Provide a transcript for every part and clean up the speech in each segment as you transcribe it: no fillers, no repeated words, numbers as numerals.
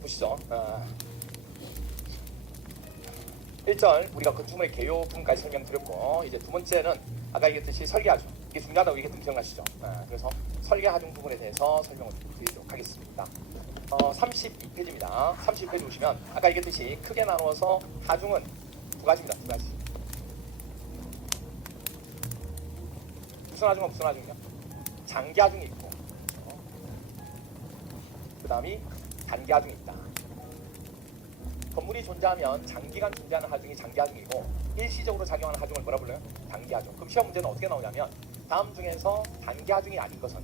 보시죠. 1절 우리가 건축물의 개요 부분까지 설명드렸고, 이제 두 번째는 아까 얘기했듯이 설계하중, 이게 중요하다고 얘기했던 기억나시죠? 그래서 설계하중 부분에 대해서 설명을 드리도록 하겠습니다. 32페이지입니다. 32페이지 보시면 아까 얘기했듯이 크게 나누어서 하중은 두 가지입니다. 두 가지. 무슨 하중은 무슨 하중이요? 장기 하중이 있고, 그 다음이 단기 하중이 있다. 건물이 존재하면 장기간 존재하는 하중이 장기 하중이고, 일시적으로 작용하는 하중을 뭐라 불러요? 단기 하중. 그럼 시험 문제는 어떻게 나오냐면 다음 중에서 단기 하중이 아닌 것은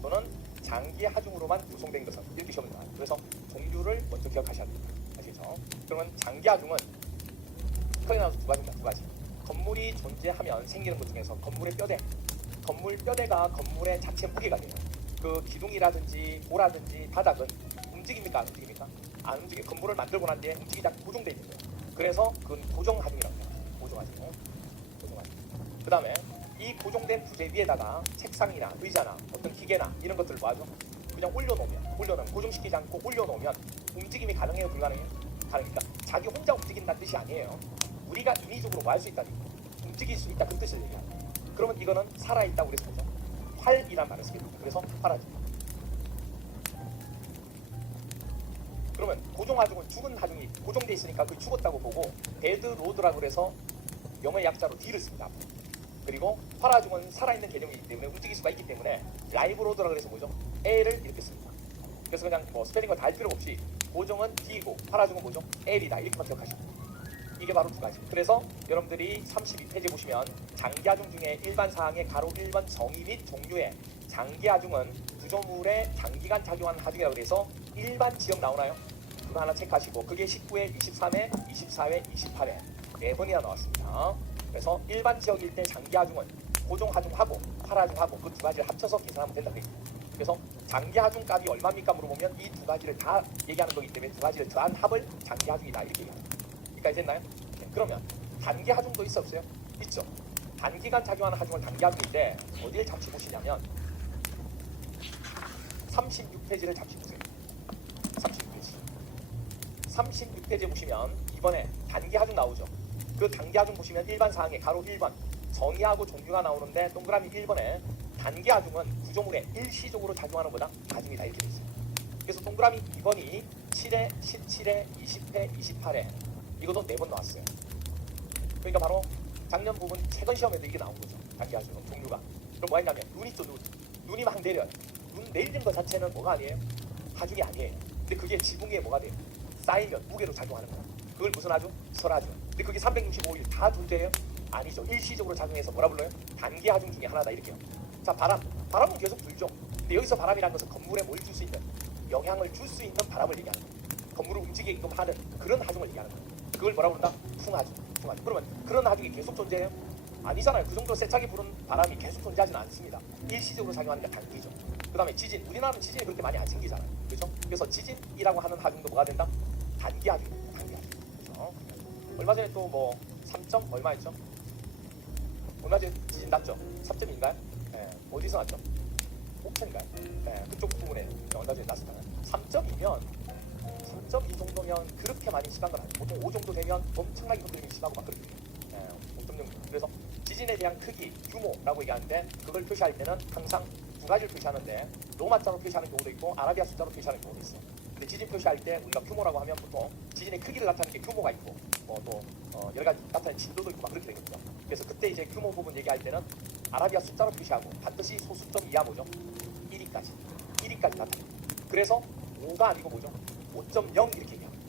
또는 장기 하중으로만 구성된 것은 이렇게 시험을 나와요. 그래서 종류를 먼저 기억하셔야 됩니다. 아시겠죠? 그러면 장기 하중은 크게 나눠서 두 가지입니다. 두 가지. 건물이 존재하면 생기는 것 중에서 건물의 뼈대, 건물 뼈대가 건물의 자체 무게가 돼요. 그 기둥이라든지 모라든지 바닥은 움직입니까? 안 움직입니까? 안 움직여. 건물을 만들고 난 뒤에 움직이지 않고 고정되어 있는 거예요. 그래서 그건 고정하중이라고 해요. 고정하중. 고정하중. 그 다음에 이 고정된 부재 위에다가 책상이나 의자나 어떤 기계나 이런 것들을 뭐하죠? 그냥 올려놓으면 고정시키지 않고 올려놓으면 움직임이 가능해요? 불가능해요? 가능하니까 자기 혼자 움직인다는 뜻이 아니에요. 우리가 인위적으로 뭐 할 수 있다는 거, 움직일 수 있다, 그 뜻을 얘기하는 거예요. 그러면 이거는 살아있다고 그래서 뭐죠? 활이란 말을 쓰게 됩니다. 그래서 활하죠. 그러면 고정하중은 죽은 하중이 고정돼 있으니까 그 죽었다고 보고 데드 로드라고 그래서 영어의 약자로 D를 씁니다. 그리고 활하중은 살아있는 개념이기 때문에 움직일 수가 있기 때문에 라이브 로드라고 그래서 뭐죠? L을 이렇게 씁니다. 그래서 그냥 뭐 스펠링을 다 할 필요가 없이 고정은 D고 활하중은 뭐죠? L이다, 이렇게만 기억하시면 돼요. 이게 바로 두 가지. 그래서 여러분들이 32페이지 보시면 장기하중 중에 일반 사항의 가로 1번 정의 및 종류의 장기하중은 구조물에 장기간 작용하는 하중이라고 해서 일반 지역 나오나요? 그거 하나 체크하시고, 그게 19회, 23회, 24회, 28회 4번이나 나왔습니다. 그래서 일반 지역일 때 장기하중은 고정하중하고 활하중하고 그 두 가지를 합쳐서 계산하면 된다고 했습니다. 그래서 장기하중 값이 얼마입니까 물어보면 이 두 가지를 다 얘기하는 거기 때문에 두 가지를 더한 합을 장기하중이다, 이렇게 얘기합니다. 여기까지 됐나요? 네, 그러면 단기 하중도 있어 없어요? 있죠. 단기간 작용하는 하중을 단기 하중인데 어디를 잠시 보시냐면 36페이지를 잠시 보세요. 36페이지 보시면 이번에 단기 하중 나오죠. 그 단기 하중 보시면 일반 사항에 가로 1번 정의하고 종류가 나오는데 동그라미 1번에 단기 하중은 구조물에 일시적으로 작용하는 거다, 하중이다, 이렇게 되어 있어요. 그래서 동그라미 2번이 7회, 17회, 20회, 28회 이것도 4번 나왔어요. 그러니까 바로 작년 부분 최근 시험에도 이게 나온 거죠. 단기 하중 종류가. 그럼 뭐 했냐면 눈 있죠. 눈이 막 내려요. 눈 내리는 것 자체는 뭐가 아니에요? 하중이 아니에요. 근데 그게 지붕 위에 뭐가 돼요? 쌓이면 무게로 작용하는 거야. 그걸 무슨 하중? 설하중. 근데 그게 365일 다 존재해요? 아니죠. 일시적으로 작용해서 뭐라 불러요? 단기 하중 중에 하나다, 이렇게요. 자, 바람은 계속 불죠. 근데 여기서 바람이라는 것은 건물에 뭘 줄 수 있는, 영향을 줄 수 있는 바람을 얘기하는 거예요. 건물을 움직이게끔 하는 그런 하중을 얘기하는 거예요. 그걸 뭐라 부른다? 풍하중. 그러면 그런 하중이 계속 존재해요? 아니잖아요. 그 정도 세차게 부는 바람이 계속 존재하지는 않습니다. 일시적으로 작용하는 게 단기죠. 그 다음에 지진. 우리나라는 지진이 그렇게 많이 안 생기잖아요. 그렇죠? 그래서 지진이라고 하는 하중도 뭐가 된다? 단기 하중. 단기 하중. 그렇죠? 얼마 전에 또 뭐 3점 얼마 했죠? 얼마 전에 지진 났죠? 3점인가요? 네. 어디서 났죠? 옥천인가요? 네. 그쪽 부분에 얼마 전에 났었잖아요. 3점이면 3.2 정도면 그렇게 많이 심한 건 아니에요. 보통 5 정도 되면 엄청나게 흔들림이 심하고 막 그렇게 돼요. 5.0. 그래서 지진에 대한 크기, 규모라고 얘기하는데 그걸 표시할 때는 항상 두 가지를 표시하는데 로마자로 표시하는 경우도 있고 아라비아 숫자로 표시하는 경우도 있어요. 근데 지진 표시할 때 우리가 규모라고 하면 보통 지진의 크기를 나타내는 게 규모가 있고 또 여러 가지 나타내는 진도도 있고 막 그렇게 되거든요. 그래서 그때 이제 규모 부분 얘기할 때는 아라비아 숫자로 표시하고 반드시 소수점 이하 뭐죠? 1위까지 나타납니다. 그래서 5가 아니고 뭐죠? 5.0 이렇게 얘기합니다.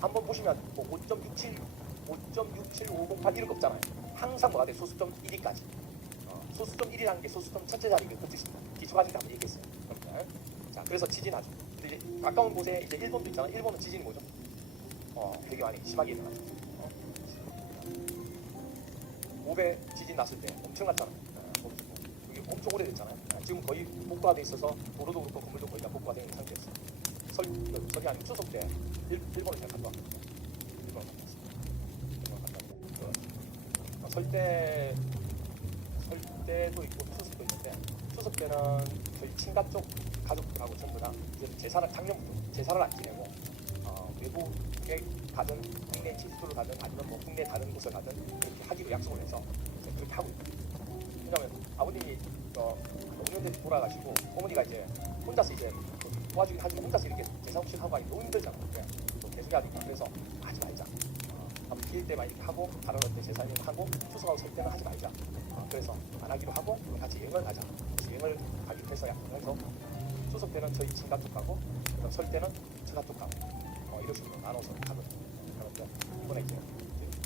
한번 보시면 뭐 5.67, 5.67508 이런 거 없잖아요. 항상 뭐가 돼? 소수점 1위까지. 소수점 1이라는 게 소수점 첫째 자리 그 뜻입니다. 기초과정 때 한번 얘기했어요. 자, 그래서 지진하죠. 근데 이제 가까운 곳에 이제 일본도 있잖아요. 일본은 지진이 뭐죠? 되게 많이 심하게 일어나죠. 5배 지진 났을 때 엄청났잖아요. 그게 엄청 오래됐잖아요. 지금 거의 복구가 돼 있어서 도로도 그렇고 건물도 거의 다 복구가 된 상태였어요. 설이 아니면 추석 때 일본을 잘 갔다 왔거든요. 일본을 갔다 왔어요. 설때 때도 있고 추석 도 있는데 추석 때는 저희 친가 쪽 가족들하고 전부 다 이제 제사를 작년부터 제사를 안 지내고 외국에 가든 국내 제주도를 가든 아니면 뭐 국내 다른 곳을 가든 그렇게 하기로 약속을 해서 이제 그렇게 하고 있거든요. 왜냐하면 아버님이 5년 전에 돌아가시고 어머니가 이제 혼자서 이제 도와주긴 하지만 혼자서 이렇게 제사 없이 하고 하기 너무 힘들잖아요. 또 계속 해야 되니까 그래서 하지 말자. 한번 비일 때만 이렇게 하고 다른 어떤 제사님 하고 추석하고 설 때는 하지 말자. 그래서 안 하기로 하고 같이 여행을 가자. 그래서 여행을 가기로 해서 약속해서 추석 때는 저희 친가 쪽 가고 그다음 설 때는 제가 쪽 가고 이런 식으로 나눠서 가거든요. 그런데 이번에 이제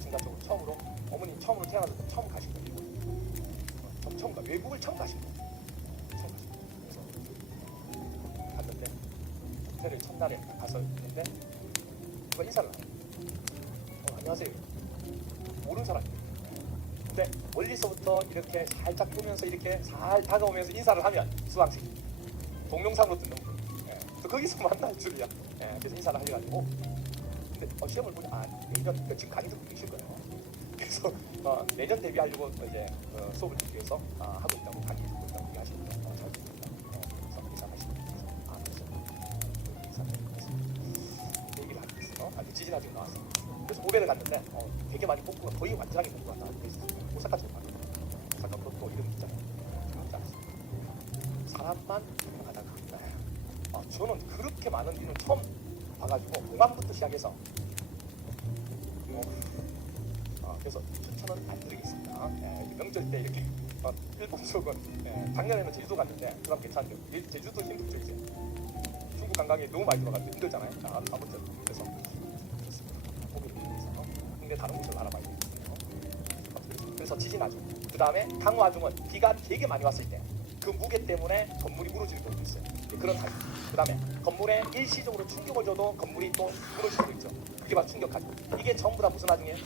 친가 쪽으로 처음으로 어머니 처음으로 태어나서 처음 가신 거예요. 처음 가 외국을 처음 가신 거예요. 처음 가신 거예요. 그래서 갔는데 호텔을 첫날에 가서 있는데 누가 인사를 하요. 안녕하세요. 모르는 사람이에요. 근데 멀리서부터 이렇게 살짝 보면서 이렇게 살 다가오면서 인사를 하면 수강생 동영상으로 듣는 분. 또 거기서 만날 줄이야. 그래서 인사를 하셔가지고 근데 시험을 보니 내년 지금 강의 듣고 계실 거예요. 그래서 내년 대비하려고 이제 수업을 듣기 위해서 하고 있다고 강의 듣고 있다고 얘기하시는 거 잘 듣고 있다. 그래서 인사하시고 그래서 얘기를 하고 있어. 아주 지지나지고 나왔어. 그래서 오베를 갔는데 되게 많이 뽑고 거의 완전하게 뽑고 왔다. 그래서 오사카처럼 갔거든. 오사카 그것도 이름 있잖아요. 깜짝 놀랐어. 사람만 가다가 저는 그렇게 많은 일을 처음 봐가지고 공항부터 시작해서 그래서 추천은 안 드리겠습니다. 명절 때 이렇게 일본 속은 작년에는 제주도 갔는데 그 다음 괜찮은데 제주도 힘들죠 이제 중국 관광이 너무 많이 들어가서 힘들잖아요. 아무튼 그래서 고민을 해서 국내 다른 곳을 알아봐야 되겠네요. 그래서 지진아중 그 다음에 강화중은 비가 되게 많이 왔을 때 그 무게 때문에 건물이 무너지는 경우도 있어요. 그런 타입. 그 다음에 건물에 일시적으로 충격을 줘도 건물이 또 무너질 수도 있죠. 이게 바로 충격하중. 이게 전부 다 무슨 아중이에요?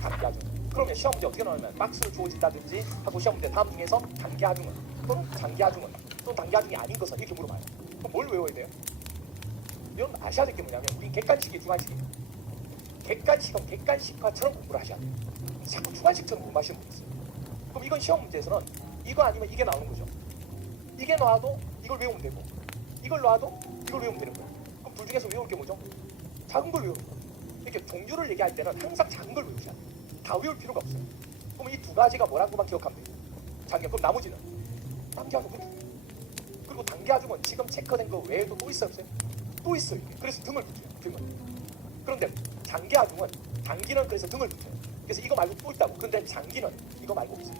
단기아중. 그러면 시험 문제 어떻게 나오면 박스를 주어진다든지 하고 시험 문제 다음 중에서 단기아중은 또는 장기아중은 또 단기아중이 아닌 것은 이렇게 물어봐요. 그럼 뭘 외워야 돼요? 여러분 아셔야 될 게 뭐냐면 우리 객관식이 주관식이에요. 객관식은 객관식화처럼 공부를 하셔야 돼요. 자꾸 주관식처럼 공부하시는 분이 있어요. 그럼 이건 시험 문제에서는 이거 아니면 이게 나오는 거죠. 이게 나와도 이걸 외우면 되고 이걸 놔도 이걸 외우면 되는 거예요. 그럼 둘 중에서 외울 게 뭐죠? 작은 걸 외우는 거예요. 이렇게 종류를 얘기할 때는 항상 작은 걸 외우셔야 돼요. 다 외울 필요가 없어요. 그럼 이 두 가지가 뭐라고만 기억하면 돼요. 자기가 그럼 나머지는 단기아중 그리고 단기아중은 지금 체크된 거 외에도 또 있어요 없어요? 또 있어요. 그래서 등을 붙여요. 등을. 그런데 장기아중은 단기는 그래서 등을 붙여요. 그래서 이거 말고 또 있다고. 근데 장기는 이거 말고 없어요.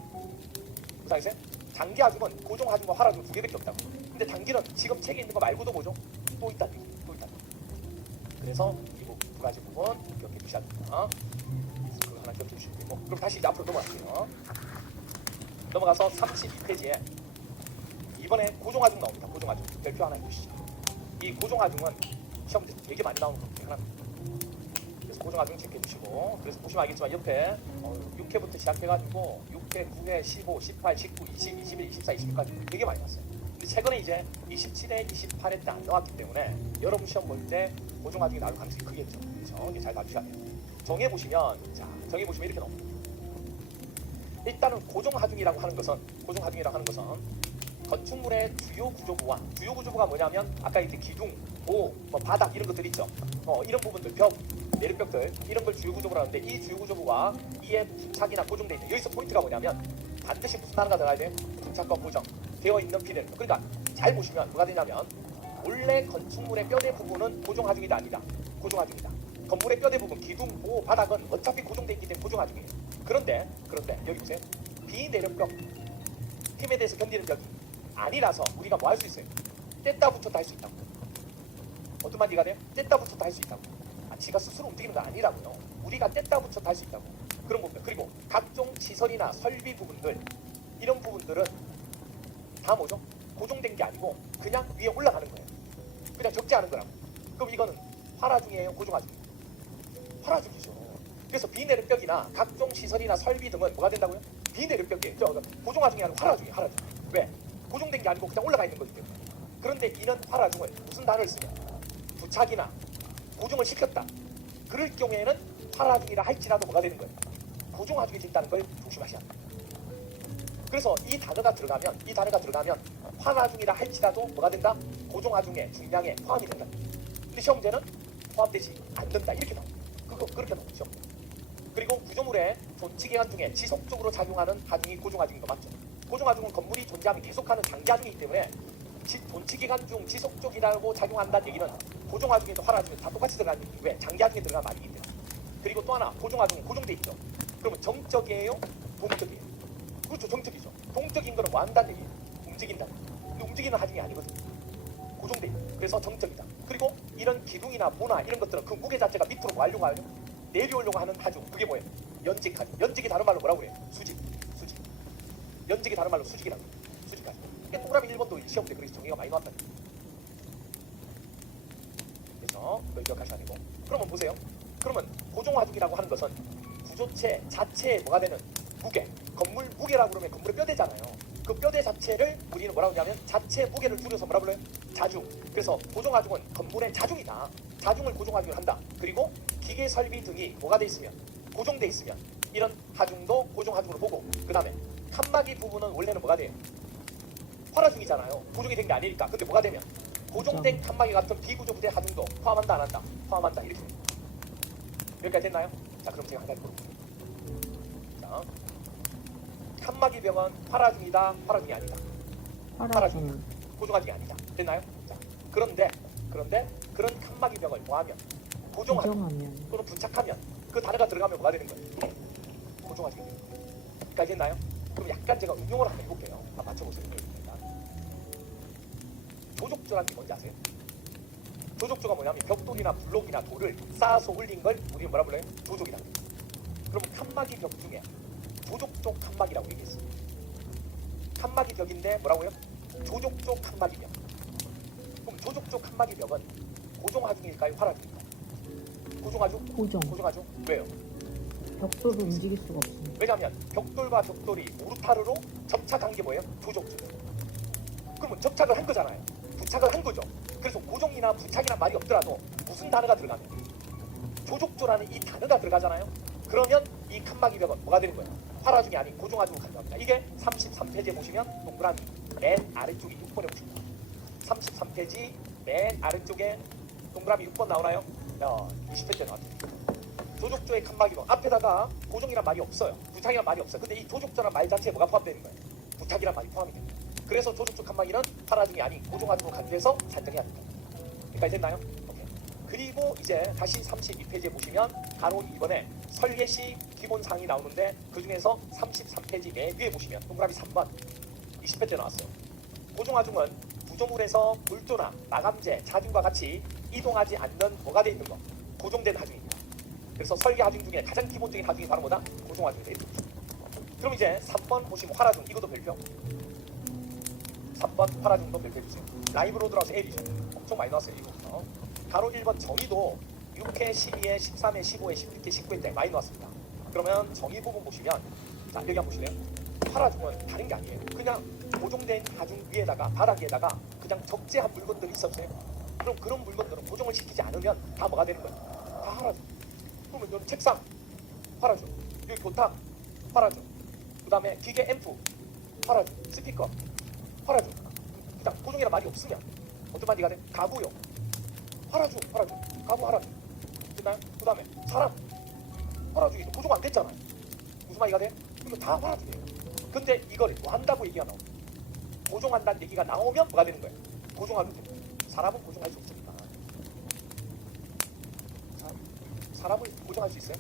무슨 아세요? 장기아중은 고종아중과 활아중 두 개밖에 없다고. 근데 단기는 지금 책에 있는 거 말고도 뭐죠? 또 있다는 얘기. 또 있다는 얘기. 그래서 이 두 가지 부분 기억해 주셔야 됩니다. 그래서 그거 하나 기억해 주시면 되고. 그럼 다시 이제 앞으로 넘어갈게요. 넘어가서 32페이지에 이번에 고종아중 나옵니다. 고종아중 별표 하나 해주시죠. 이 고종아중은 시험 문제 되게 많이 나오는 것 중에 하나입니다. 그래서 고종아중 체크해 주시고, 그래서 보시면 알겠지만 옆에 6회부터 시작해가지고 6회, 9회, 15, 18, 19, 20, 21, 24, 26까지 되게 많이 났어요. 근데 최근에 이제 27회, 28회 때 안 나왔기 때문에 여러분 시험 볼 때 고종아중이 나올 가능성이 크겠죠. 그래서 이게 잘 봐주셔야 돼요. 정해보시면, 정해보시면 이렇게 나옵니다. 일단은 고종하중이라고 하는 것은 건축물의 주요 구조부가 뭐냐면 아까 이렇게 기둥, 뭐 바닥 이런 것들 있죠. 이런 부분들, 벽, 내립벽들 이런 걸 주요 구조부라 하는데 이 주요 구조부가 이에 부착이나 고정돼 있는, 여기서 포인트가 뭐냐면 반드시 무슨 하나가 들어가야 돼? 부착과 고정 되어 있는 피레입니다. 그러니까 잘 보시면 뭐가 되냐면 원래 건축물의 뼈대 부분은 고종하중이다 아니다. 고종하중이다. 건물의 뼈대 부분, 기둥, 모, 바닥은 어차피 고정돼 있기 때문에 고종하중이에요. 그런데 여기 보세요. 비내력벽, 힘에 대해서 견디는 벽이 아니라서 우리가 뭐 할 수 있어요? 뗐다 붙였다 할 수 있다고. 어떤 말이 돼요? 뗐다 붙였다 할 수 있다고. 지가 스스로 움직이는 거 아니라고요. 우리가 뗐다 붙였다 할 수 있다고. 그런 부분들. 그리고 각종 시설이나 설비 부분들, 이런 부분들은 다 뭐죠? 고정된 게 아니고 그냥 위에 올라가는 거예요. 그냥 적지 않은 거라고. 그럼 이거는 활화중이에요? 고종하중이에요? 활화중이죠. 그래서 비내력벽이나 각종 시설이나 설비 등은 뭐가 된다고요? 비내력벽이에요. 고종하중이 아니고 활화중이에요. 활화중. 왜? 고정된 게 아니고 그냥 올라가 있는 거기 때문에. 그런데 이는 활화중을 무슨 단어를 쓰냐? 부착이나 고정을 시켰다. 그럴 경우에는 활화중이라 할지라도 뭐가 되는 거예요? 고종하중이 된다는 걸 조심하셔야 합니다. 그래서 이 단어가 들어가면 환화중이라 할지라도 뭐가 된다? 고종화중의 중량에 포함이 된다. 근데 시험 문제는 포함되지 않는다 이렇게 나옵니다. 그렇게 나오죠. 그리고 구조물의 존치기간 중에 지속적으로 작용하는 하중이 고종하중인 거 맞죠? 고종하중은 건물이 존재하면 계속하는 장기하중이기 때문에 존치기간 중 지속적이라고 작용한다는 얘기는 고종하중에도 활하중에도 다 똑같이 들어가는 왜? 장기하중에 들어가는 말이기 때문에. 그리고 또 하나 고종하중은 고정돼 있죠. 그러면 정적이에요? 동적이에요? 그렇죠. 정적이죠. 동적인 거는 뭐 한다는 얘기예요? 움직인다. 근데 움직이는 하중이 아니거든요. 고정돼 있고. 그래서 정적이다. 그리고 이런 기둥이나 모나 이런 것들은 그 무게 자체가 밑으로 뭐 하려고 하죠? 내려오려고 하는 하중. 그게 뭐예요? 연직하중. 연직이 다른 말로 뭐라고 그래요? 수직. 연직이 다른 말로 수직이라고 해요. 수직하중. 이게 동그라미 1번도 시험 때 그래서 정의가 많이 나왔다. 그래서 그걸 기억하셔야 되고. 그러면 보세요. 그러면 고종하중이라고 하는 것은 구조체 자체에 뭐가 되는 무게. 건물 무게라고 그러면 건물의 뼈대잖아요. 그 뼈대 자체를 우리는 뭐라고 하냐면 자체 무게를 줄여서 뭐라고 불러요? 자중. 그래서 고종하중은 건물의 자중이다. 자중을 고종하중을 한다. 그리고 기계 설비 등이 뭐가 돼 있으면 고정돼 있으면 이런 하중도 고종하중으로 보고 그 다음에 칸막이 부분은 원래는 뭐가 돼요? 활하중이잖아요. 고정이 된 게 아니니까. 근데 뭐가 되면 고정된 칸막이 같은 비구조부대 하중도 포함한다 안 한다? 포함한다 이렇게 됩니다. 여기까지 됐나요? 자 그럼 제가 한 가지 물어볼게요. 자 칸막이 벽은 활하중이다 활하중이 아니다? 활하중 고정하중이 아니다. 됐나요? 자 그런데 그런 칸막이 벽을 뭐하면 고정하면 또는 부착하면 그 단어가 들어가면 뭐가 되는 거예요? 고정하중이 돼요. 여기까지 됐나요? 그럼 약간 제가 응용을 한번 해볼게요. 한번 맞춰보세요. 조족조라는 게 뭔지 아세요? 조족조가 뭐냐면 벽돌이나 블록이나 돌을 쌓아서 올린 걸 우리는 뭐라 불러요? 조족이라고 해요. 그러면 칸막이 벽 중에 조족조 칸막이라고 얘기했어요. 칸막이 벽인데 뭐라고요? 조족조 칸막이 벽. 그럼 조족조 칸막이 벽은 고종하중일까요? 활하중일까요? 고종하중? 고종하중? 왜요? 벽돌을 움직일 수가 없습니다. 왜냐하면 벽돌과 벽돌이 오르타르로 접착한 게 뭐예요? 조족조죠. 그러면 접착을 한 거잖아요. 부착을 한 거죠. 그래서 고정이나 부착이나 말이 없더라도 무슨 단어가 들어가면 조족조라는 이 단어가 들어가잖아요. 그러면 이 칸막이 벽은 뭐가 되는 거예요? 활하중이 아닌 고종하중으로 간다합니다. 이게 33페이지에 보시면 동그라미 맨 아래쪽이 6번에 보십니다. 33페이지 맨 아래쪽에 동그라미 6번 나오나요? 20페이지에 나왔대요. 조족조의 칸막이 벽 앞에다가 고정이란 말이 없어요. 부착이란 말이 없어요. 근데 이 조족조란 말 자체에 뭐가 포함되는 거예요? 부착이란 말이 포함이 됩니다. 그래서 조족조 칸막이는 활하중이 아닌 고종하중으로 간주해서 산정해야 됩니다. 여기까지 됐나요? 오케이. 그리고 이제 다시 32페이지에 보시면 가로 2번에 설계시 기본사항이 나오는데 그 중에서 33페이지 맨 위에 보시면 동그라미 3번 20페이지에 나왔어요. 고종하중은 구조물에서 물조나 마감재, 자중과 같이 이동하지 않는 뭐가 돼 있는 거 고정된 하중입니다. 그래서 설계 하중 중에 가장 기본적인 하중이 바로 뭐다? 고종하중이 돼 있죠. 그럼 이제 3번 보시면 활하중 이것도 별표 3번 활하중도 별표해주세요. 라이브로 들어와서 L이죠. 엄청 많이 나왔어요. 이거부터. 가로 1번 정의도 6회, 12회, 13회, 15회, 16회, 19회 때 많이 나왔습니다. 그러면 정의 부분 보시면 자 여기 한번 보실래요? 활하중은 다른 게 아니에요. 그냥 고정된 하중 위에다가 바닥 위에다가 그냥 적재한 물건들이 있었어요. 그럼 그런 물건들은 고정을 시키지 않으면 다 뭐가 되는 거예요? 다 활하중. 그러면 여기 책상 활하중, 여기 교탁 활하중, 그 다음에 기계 앰프 활하중, 스피커 활하중. 그냥 고정이란 말이 없으면 어떤 말이가 돼? 가구요. 활하중. 가구 활하중. 됐나요? 그 다음에 사람. 활하중이 고정 안 됐잖아요. 무슨 말이가 돼? 이거 다 활하중이에요. 근데 이걸 뭐 한다고 얘기가 나오면 고정한다는 얘기가 나오면 뭐가 되는 거예요? 고정하는 거예요. 사람은 고정할 수 없습니다. 사람을 고정할 수 있어요?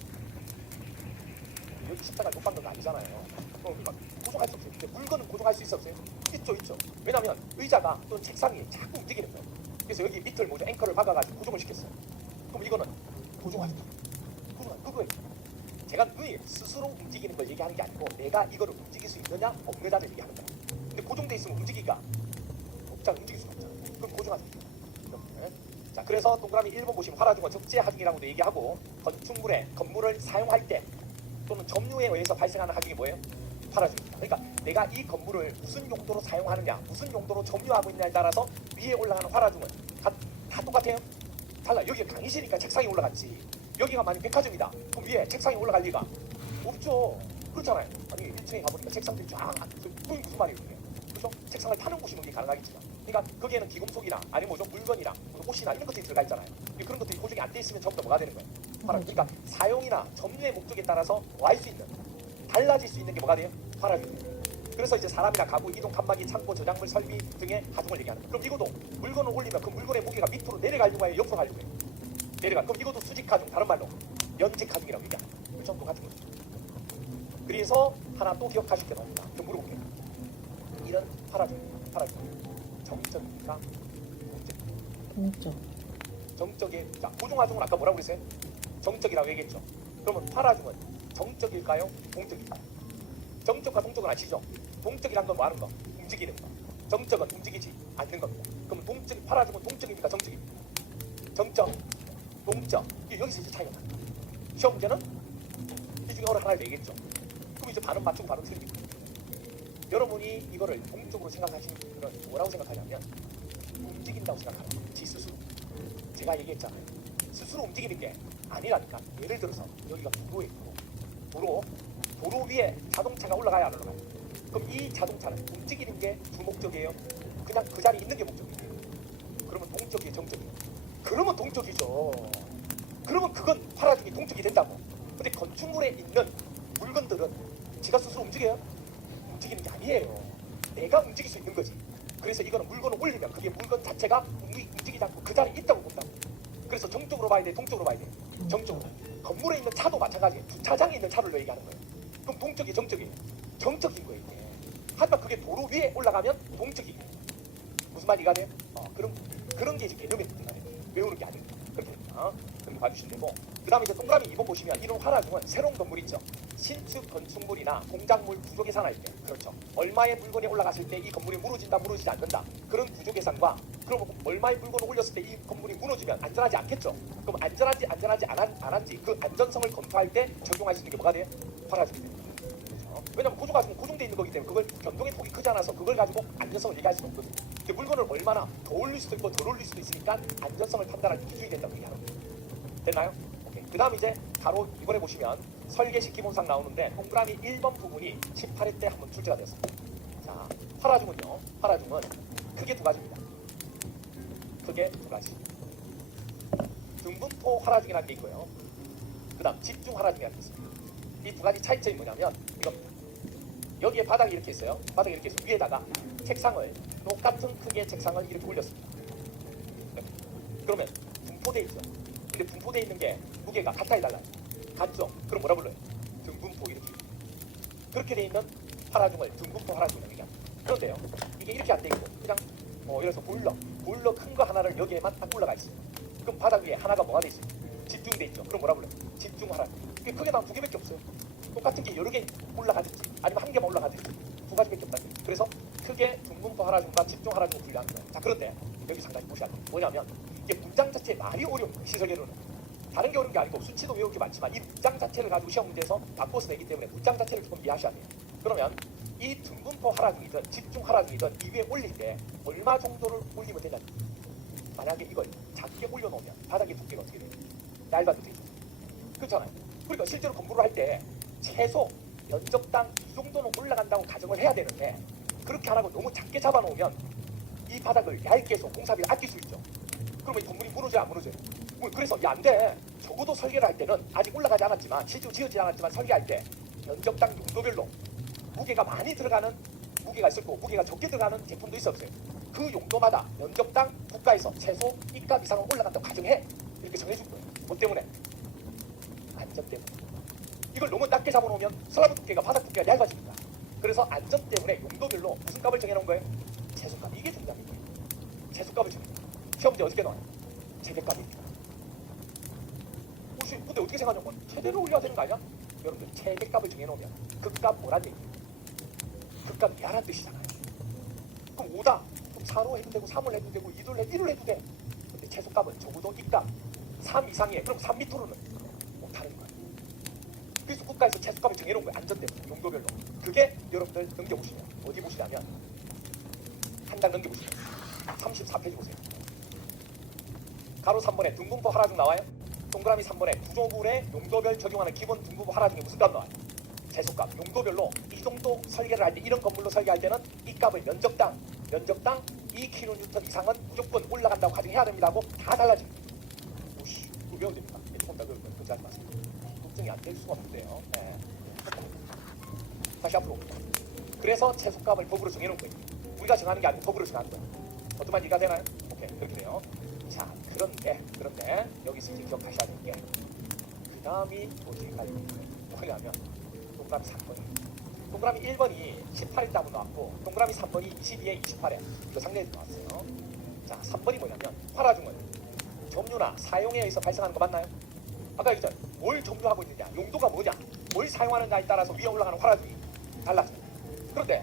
여기 십자가 못 박는 거 아니잖아요. 고정할 수 없어요. 근데 물건은 고정할 수 있어 없어요? 있죠. 왜냐하면 의자가 또는 책상이 자꾸 움직이는 거예요. 그래서 여기 밑을 뭐죠? 앵커를 박아가지고 고정을 시켰어요. 그럼 이거는 고정하지 고정할 그거예요. 제가 너희 스스로 움직이는 걸 얘기하는 게 아니고 내가 이거를 움직일 수 있느냐 없느냐를 얘기하는 거예요. 근데 고정돼 있으면 움직이기가 없잖아. 움직일 수가 없잖아. 그럼 고정하지. 자 그래서 동그라미 1번 보시면 활하중은 적재하중이라고도 얘기하고 건축물에 건물을 사용할 때 또는 점유에 의해서 발생하는 하중이 뭐예요? 활하중입니다. 그러니까 내가 이 건물을 무슨 용도로 사용하느냐 무슨 용도로 점유하고 있냐에 따라서 위에 올라가는 활하중은 다 똑같아요? 달라. 여기가 강의실이니까 책상이 올라갔지. 여기가 만약 백화점이다. 그럼 위에 책상이 올라갈 리가 없죠. 그렇잖아요. 만약에 1층에 가보니까 책상들이 쫙 그게 무슨 말이에요 그게? 그렇죠? 책상을 타는 곳이면 그게 가능하겠지만 그러니까 거기에는 기금속이나 아니면 뭐죠 물건이랑 옷이나 이런 것들이 들어가 있잖아요. 그런 것들이 고정이 안 돼 있으면 전부 다 뭐가 되는 거예요? 그러니까 사용이나 점유의 목적에 따라서 뭐 할 수 있는 달라질 수 있는 게 뭐가 돼요? 팔아줍니다. 그래서 이제 사람이나 가구, 이동, 칸막이, 창고, 저장물, 설비 등의 하중을 얘기하는 거예요. 그럼 이것도 물건을 올리면 그 물건의 무게가 밑으로 내려가려고 해요? 옆으로 가려고 해요? 내려가. 그럼 이것도 수직 하중, 다른 말로 연직 하중이라고 얘기합니다. 그렇죠? 똑같은 거죠. 그래서 하나 또 기억하실 게 나옵니다. 좀 물어볼게요. 이런 팔아줍니다. 팔아줍 정적입니까? 동적. 정적의 자 고중하중은 아까 뭐라고 그랬어요? 정적이라고 얘기했죠. 그러면 팔아중은 정적일까요? 동적일까요? 정적과 동적은 아시죠? 동적이란 건 뭐 하는 거? 움직이는 거. 정적은 움직이지 않는 겁니다. 그럼 동적 팔아중은 동적입니까? 정적입니까? 정적, 동적. 여기서 이제 차이가 납니다. 시험 문제는 이 중에 어느 하나를 얘기했죠. 그럼 이제 반은 맞추고 반은 틀립니다. 여러분이 이거를 동적으로 생각하시는 분들은 뭐라고 생각하냐면 움직인다고 생각하는 거예요. 지 스스로. 제가 얘기했잖아요. 스스로 움직이는 게 아니라니까. 예를 들어서 여기가 도로예요. 도로 위에 자동차가 올라가야 안 올라가요? 그럼 이 자동차는 움직이는 게 주목적이에요? 그냥 그 자리에 있는 게 목적이에요? 그러면 동적이에요? 정적이에요? 그러면 동적이죠. 그러면 그건 팔아중이 동적이 된다고. 근데 건축물에 있는 물건들은 지가 스스로 움직여요? 움직이는 게 아니에요. 내가 움직일 수 있는 거지. 그래서 이거는 물건을 올리면 그게 물건 자체가 움직이지 않고 그 자리에 있다고 본다고. 그래서 정적으로 봐야 돼? 동적으로 봐야 돼? 정적으로. 건물에 있는 차도 마찬가지예요. 주차장에 있는 차를 얘기하는 거예요. 그럼 동적이 정적이에요? 정적인 거예요. 이게. 하지만 그게 도로 위에 올라가면 동적이에요. 무슨 말이 이해가 돼요? 그런 게 이제 개념이 외우는 게 아닙니다. 그렇게 됩니다. 그렇게 봐주시면 되고 그 다음에 이제 동그라미 2번 보시면 이런 화라중은 새로운 건물 있죠. 신축 건축물이나 공작물 구조 계산할 때 그렇죠. 얼마의 물건이 올라갔을 때 이 건물이 무너진다 무너지지 않는다 그런 구조 계산과 그럼 얼마의 물건을 올렸을 때 이 건물이 무너지면 안전하지 않겠죠. 그럼 안전한지 안 한지 그 안전성을 검토할 때 적용할 수 있는 게 뭐가 돼요? 화라중이 됩니다. 그렇죠? 왜냐면 구조가 지금 고정돼 있는 거기 때문에 그걸 변동의 폭이 크지 않아서 그걸 가지고 안전성을 얘기할 수는 없거든요. 근데 물건을 얼마나 더 올릴 수도 있고 덜 올릴 수도 있으니까 안전성을 판단할 때 기준이 된다고 얘기하는 거예요. 됐나요? 오케이. 그 다음 이제 바로 이번에 보시면 설계식 기본상 나오는데 동그라미 1번 부분이 18회 때 한번 출제가 되었습니다. 자, 화라중은요. 화라중은 크게 두 가지입니다. 크게 두 가지. 등분포 화라중이라는 게 있고요. 그 다음 집중 화라중이라는 게 있습니다. 이 두 가지 차이점이 뭐냐면 이겁니다. 여기에 바닥이 이렇게 있어요. 바닥이 이렇게 있어요. 위에다가 책상을 똑같은 크기의 책상을 이렇게 올렸습니다. 네. 그러면 분포돼 있죠. 근데 분포돼 있는 게 무게가 같아 해달라요. 같죠? 그럼 뭐라 불러요? 등분포 이렇게. 그렇게 돼 있는 화라중을 등분포 화라중이라고 얘기합니다. 그런데요. 이게 이렇게 안 돼 있고 그냥 예를 들어서 보일러 큰 거 하나를 여기에만 딱 올라가 있어요. 그럼 바닥 위에 하나가 뭐가 돼 있어요? 집중돼 있죠. 그럼 뭐라 불러요? 집중 화라중. 그게 크게 나면 두 개밖에 없어요. 똑같은 게 여러 개 올라가든지 아니면 한 개만 올라가든지 두 가지밖에 없다. 그래서 크게 등분포 하라중과 집중 하라중을 분류하는 거예요. 자, 그런데 여기 상당히 무시할 거 뭐냐면 이게 문장 자체에 말이 어려운 거예요. 시설계로는 다른 게 어려운 게 아니고 수치도 외울 게 많지만 이 문장 자체를 가지고 시험 문제에서 바꿔서 내기 때문에 문장 자체를 조금 이해하셔야 돼요. 그러면 이 등분포 하라중이든 집중 하라중이든 이 위에 올릴 때 얼마 정도를 올리면 되냐? 만약에 이걸 작게 올려놓으면 바닥의 두께가 어떻게 돼요? 얇아도 되죠. 그렇잖아요. 그러니까 실제로 공부를 할 때 최소 면적당 이 정도는 올라간다고 가정을 해야 되는데 그렇게 안 하고 너무 작게 잡아놓으면 이 바닥을 얇게 해서 공사비를 아낄 수 있죠. 그러면 이 건물이 무너져요 안 무너져요? 그래서 야, 안 돼. 적어도 설계를 할 때는 아직 올라가지 않았지만 실제로 지어지지 않았지만 설계할 때 면적당 용도별로 무게가 많이 들어가는 무게가 있을 거고 무게가 적게 들어가는 제품도 있었어요. 그 용도마다 면적당 국가에서 최소 이 값 이상은 올라간다고 가정해. 이렇게 정해줄 거예요. 뭐 때문에? 안전 때문에. 이걸 너무 낮게 잡아놓으면 슬라브 두께가 바닥 두께가 얇아집니다. 그래서 안전 때문에 용도별로 무슨 값을 정해놓은 거예요? 최소값. 이게 중요합니다. 최소값을 정해놓은 거예요. 시험 문제 어떻게 나와요? 최대값입니다. 근데 어떻게 생각하냐면 최대로 올려야 되는 거 아니야? 여러분들 최대값을 정해놓으면 그 값 뭐란 얘기예요? 그 값 이하란 뜻이잖아요. 그럼 5다. 그럼 4로 해도 되고 3을 해도 되고 1을 해도 돼. 근데 최소값은 적어도 이 값 3 이상이에요. 그럼 3 밑으로는 못하는 거예요. 그래서 국가에서 최소값을 정해놓은 거예요. 안전 때문에 용도별로. 그게 여러분들 넘겨보시면 어디 보시냐면 한 장 넘겨보시면 34페이지 보세요. 가로 3번에 등분포 하라중 나와요. 동그라미 3번에 구조물의 용도별 적용하는 기본 등분포 하라중에 무슨 값 나와요? 제속값, 용도별로 이 정도 설계를 할 때, 이런 건물로 설계할 때는 이 값을 면적당 2kN 이상은 무조건 올라간다고 가정해야 됩니다 하고 다 달라집니다. 오씨, 그거 외워야 됩니다. 조금 더 그렇게 하지 마세요. 걱정이 안 될 수가 없는데요. 네. 다시 앞으로 옵니다. 그래서 최소값을 법으로 정해놓은 거예요. 우리가 정하는 게 아니고 법으로 정하는 거예요. 어떤 말 이해가 되나요? 오케이, 그렇게 돼요. 자, 그런데 여기서 이제 기억하셔야 될 게, 그 다음이 어디가 뭐냐면 동그라미 3번이, 동그라미 1번이 18에 답으로 나왔고 동그라미 3번이 22에 28에 그 상례에서 나왔어요. 자, 3번이 뭐냐면 활화중은 점유나 사용에 의해서 발생하는 거 맞나요? 아까 얘기했죠. 뭘 점유하고 있느냐, 용도가 뭐냐, 뭘 사용하느냐에 따라서 위에 올라가는 활화중이 달라져요. 그런데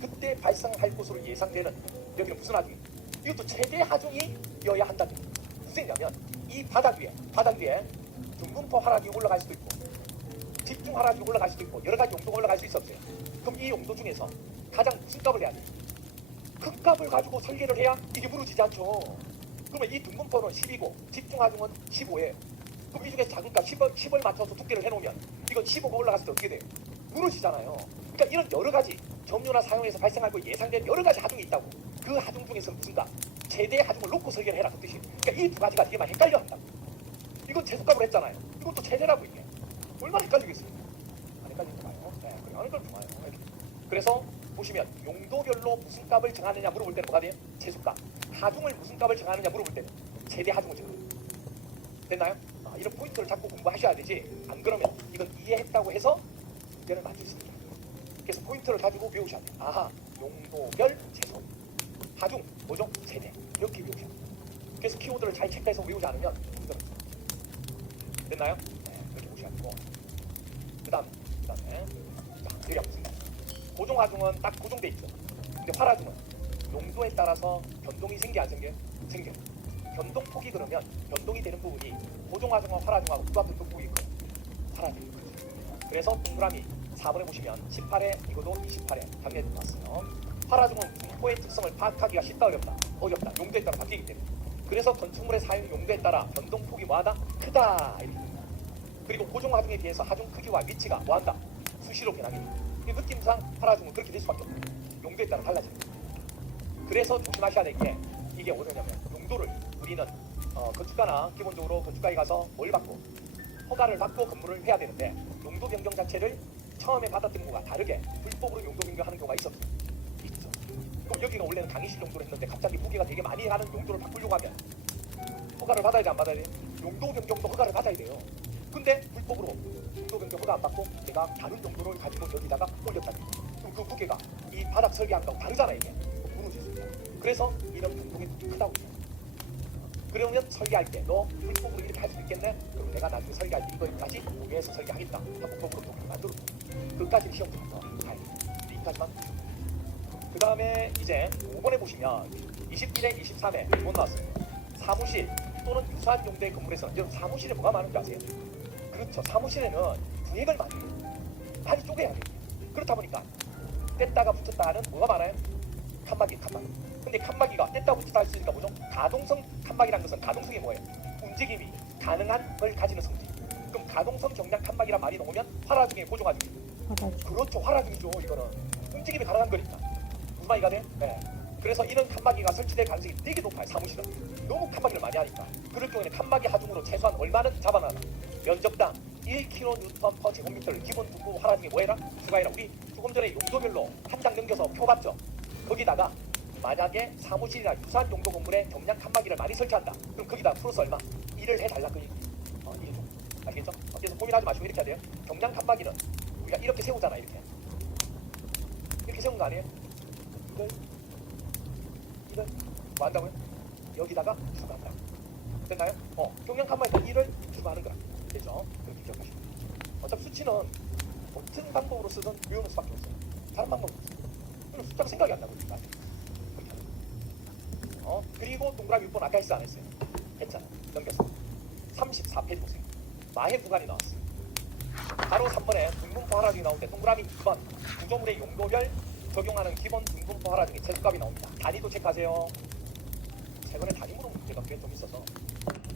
그때 발생할 것으로 예상되는, 여기는 무슨 하중이? 이것도 최대 하중이여야 한다는 거예요. 무슨 얘기냐면 이 바닥 위에 등분포 하락이 올라갈 수도 있고 집중 하락이 올라갈 수도 있고 여러 가지 용도가 올라갈 수 있었어요. 그럼 이 용도 중에서 가장 무슨 값을 해야 돼? 큰 값을 가지고 설계를 해야 이게 무너지지 않죠. 그러면 이 등분포는 10이고 집중 하중은 15예요. 그럼 이 중에서 작은 값 10을 맞춰서 두께를 해놓으면 이건 15가 올라갔을 때 어떻게 돼요? 무너지잖아요. 그러니까 이런 여러 가지 점유나 사용에서 발생할 거 예상된 여러 가지 하중이 있다고. 그 하중 중에서 무슨 값? 최대 하중을 놓고 설계를 해라, 그 뜻이. 그러니까 이 두 가지가 되게만 헷갈려 한다. 이건 제속값을 했잖아요. 이건 또 최대라고 이게. 얼마나 헷갈리겠습니까? 안 헷갈리지 마요. 네, 그래 하는 건 좋아요. 이렇게. 그래서 보시면 용도별로 무슨 값을 정하느냐 물어볼 때는 뭐가 돼요? 제속값. 하중을 무슨 값을 정하느냐 물어볼 때는 최대 하중을 정합니다. 됐나요? 이런 포인트를 잡고 공부하셔야 되지. 안 그러면 이건 이해했다고 해서 문제를 맞출 수 있습니다. 그래서 포인트를 가지고 배우셔야 돼요. 아하, 용도별 제속. 하중, 뭐죠? 최대. 이렇게 외우셔야 돼요. 그래서 키워드를 잘 체크해서 외우지 않으면 힘들어요. 됐나요? 네, 그렇게 보셔야 되고. 그 다음에 자, 여기가 무슨 말? 고정하중은 딱 고정돼 있죠. 근데 활하중은 용도에 따라서 변동이 생겨 안 생겨요? 생겨요. 변동폭이 그러면 변동이 되는 부분이 고정하중과 활하중하고 누가 변동폭이 커요? 활하중이 크죠. 그래서 동그라미 4번에 보시면 18에 이것도 28에 당연히 나왔어요. 활하중은 분포의 특성을 파악하기가 쉽다 어렵다? 어렵다. 용도에 따라 바뀌기 때문에. 그래서 건축물의 사용 용도에 따라 변동폭이 뭐하다? 크다 이렇게 됩니다. 그리고 고정하중에 비해서 하중 크기와 위치가 뭐한다? 수시로 변하게 됩니다. 이 느낌상 활하중은 그렇게 될 수밖에 없어요. 용도에 따라 달라집니다. 그래서 조심하셔야 될 게 이게 어디냐면 용도를 우리는 건축가나 기본적으로 건축가에 가서 뭘 받고 허가를 받고 건물을 해야 되는데 용도 변경 자체를 처음에 받았던 거가 다르게 불법으로 용도 변경하는 경우가 있죠. 그럼 여기가 원래는 강의실 용도를 했는데 갑자기 무게가 되게 많이 가는 용도를 바꾸려고 하면 허가를 받아야 돼, 안 받아야 돼? 용도 변경도 허가를 받아야 돼요. 근데 불법으로 용도 변경 허가 안 받고 제가 다른 용도를 가지고 여기다가 올렸다. 그럼 그 무게가 이 바닥 설계한 거하고 다르잖아요, 이게. 무너졌습니다. 그래서 이런 변동이 크다고 해요. 그러면 설계할 때 너 불법으로 이렇게 할 수 있겠네? 그럼 내가 나중에 설계할 때 이거까지 우회해서 설계하겠다 하고 법으로 동의를 만들어. 그까지 시험 들어서 가야 돼요. 여기까지만. 그 다음에 이제 5번에 보시면 21에 23에 못 나왔어요. 사무실 또는 유사한 용도의 건물에서는 여러분 사무실에 뭐가 많은지 아세요? 그렇죠. 사무실에는 구획을 많이 해요. 많이 쪼개야 돼요. 그렇다 보니까 뗐다가 붙였다 하는 뭐가 많아요? 칸막이. 근데 칸막이가 뗐다 붙였다 할 수 있으니까 뭐죠? 가동성 칸막이라는 것은 가동성이 뭐예요? 움직임이 가능한 걸 가지는 성질. 그럼 가동성 경량 칸막이란 말이 나오면 활화중에 고정하중이. 그렇죠. 활화중이죠. 이거는 움직임이 가능한 거니까. 무슨 말이가 돼? 네. 그래서 이런 칸막이가 설치될 가능성이 되게 높아요. 사무실은 너무 칸막이를 많이 하니까. 그럴 경우에는 칸막이 하중으로 최소한 얼마는 잡아놔라. 면적당 1kN/제곱미터를 기본 두고 활화중에 뭐해라? 추가해라. 우리 조금 전에 용도별로 한 장 넘겨서 표 봤죠? 거기다가 만약에 사무실이나 유사한 용도 건물에 경량 칸막이를 많이 설치한다. 그럼 거기다 플러스 얼마? 1을 해달라. 그 1 좀. 알겠죠? 그래서 고민하지 마시고 이렇게 해야 돼요. 경량 칸막이는 우리가 이렇게 세우잖아. 이렇게 세운 거 아니에요? 이걸 뭐 한다고요? 여기다가 추가한다. 됐나요? 경량 칸막이가 1을 추가하는 거라. 되죠? 그렇게 기억하시고. 어차피 수치는 어떤 방법으로 쓰든 외우는 수밖에 없어요. 다른 방법은 없어요. 그럼 숫자가 생각이 안 나거든요. 그리고 동그라미 6번 아까 했어 안 했어요? 했잖아. 넘겼어. 34페이지 보세요. 마해 구간이 나왔어요. 바로 3번에 등분포 하락이 나오는데 동그라미 2번 구조물의 용도별 적용하는 기본 등분포 하락이 최소값이 나옵니다. 단위도 체크하세요. 최근에 단위 물어보는 문제가 꽤 좀 있어서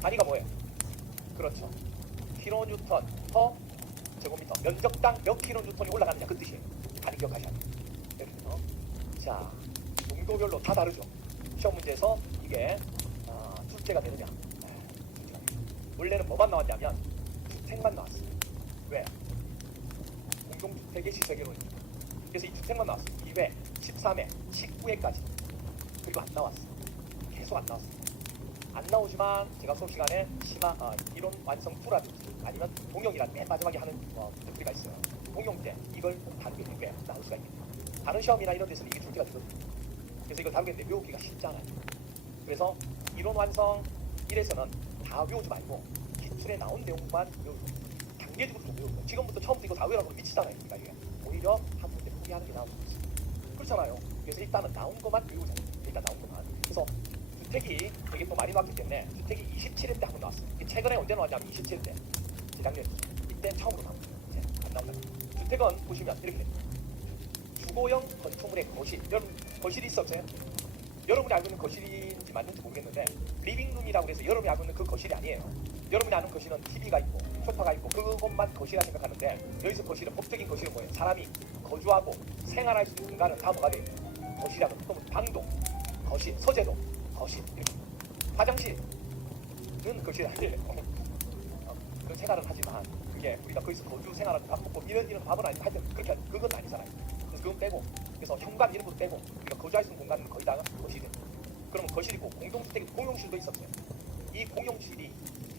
단위가 뭐예요? 그렇죠. 킬로뉴턴 퍼 제곱미터, 면적당 몇 킬로뉴턴이 올라가느냐 그 뜻이에요. 많이 기억하셔야 돼요. 그렇죠? 자, 용도별로 다 다르죠. 시험 문제에서 이게 출제가 되느냐. 원래는 뭐만 나왔냐면 주택만 나왔어요. 왜? 공동주택의 시세계론입니다. 그래서 이 주택만 나왔어요. 2회, 13회, 19회까지. 그리고 안 나왔어. 계속 안 나왔어. 안 나오지만 제가 수업 시간에 이론 완성 2라든지 아니면 동영이란 맨 마지막에 하는 문제가 있어요. 동영 때 이걸 다루게 된 거예요. 나올 수가 있겠네요. 다른 시험이나 이런 데서는 이게 출제가 되거든요. 그래서 이걸 다루겠는데 외우기가 쉽지 않아요. 그래서 이론 완성 1에서는 다 외우지 말고 기출에 나온 내용만 외우고 단계적으로 좀 외우고 지금부터 처음부터 이거 다 외우라고 미치잖아요. 그러니까 이게 오히려 한 문제 포기하는 게 나은 거지. 그렇잖아요. 그래서 일단은 나온 것만 외우자. 일단 나온 것만. 그래서 주택이 되게 또 많이 나왔기 때문에 주택이 27회 때 한 번 나왔어요. 최근에 언제 나왔냐면 27회 때. 재작년 이때 처음으로 나왔어요. 이제 안 나온다. 주택은 보시면 이렇게 됩니다. 주거용 건축물의 거실. 여러분 거실이 있었어요? 여러분이 알고 있는 거실인지 맞는지 모르겠는데 리빙룸이라고 해서 여러분이 알고 있는 그 거실이 아니에요. 여러분이 아는 거실은 TV가 있고 소파가 있고 그것만 거실이라 생각하는데 여기서 거실은 법적인 거실은 뭐예요? 사람이 거주하고 생활할 수 있는 공간은 다 뭐가 돼요? 거실이라고. 또 방도, 거실, 서재도 거실. 화장실은 거실 아니에요. 그 생활은 하지만 그게 우리가 거기서 거주 생활하는 밥 먹고 이런 밥은 아닌데 하여튼 그렇게 그건 아니잖아요. 그래서 그건 빼고 그래서 현관 이런 것도 빼고 우리가 거주할 수 있는 공간은 거의 다 거실이에요. 그러면 거실이고 공동주택에 공용실도 있었어요. 이 공용실이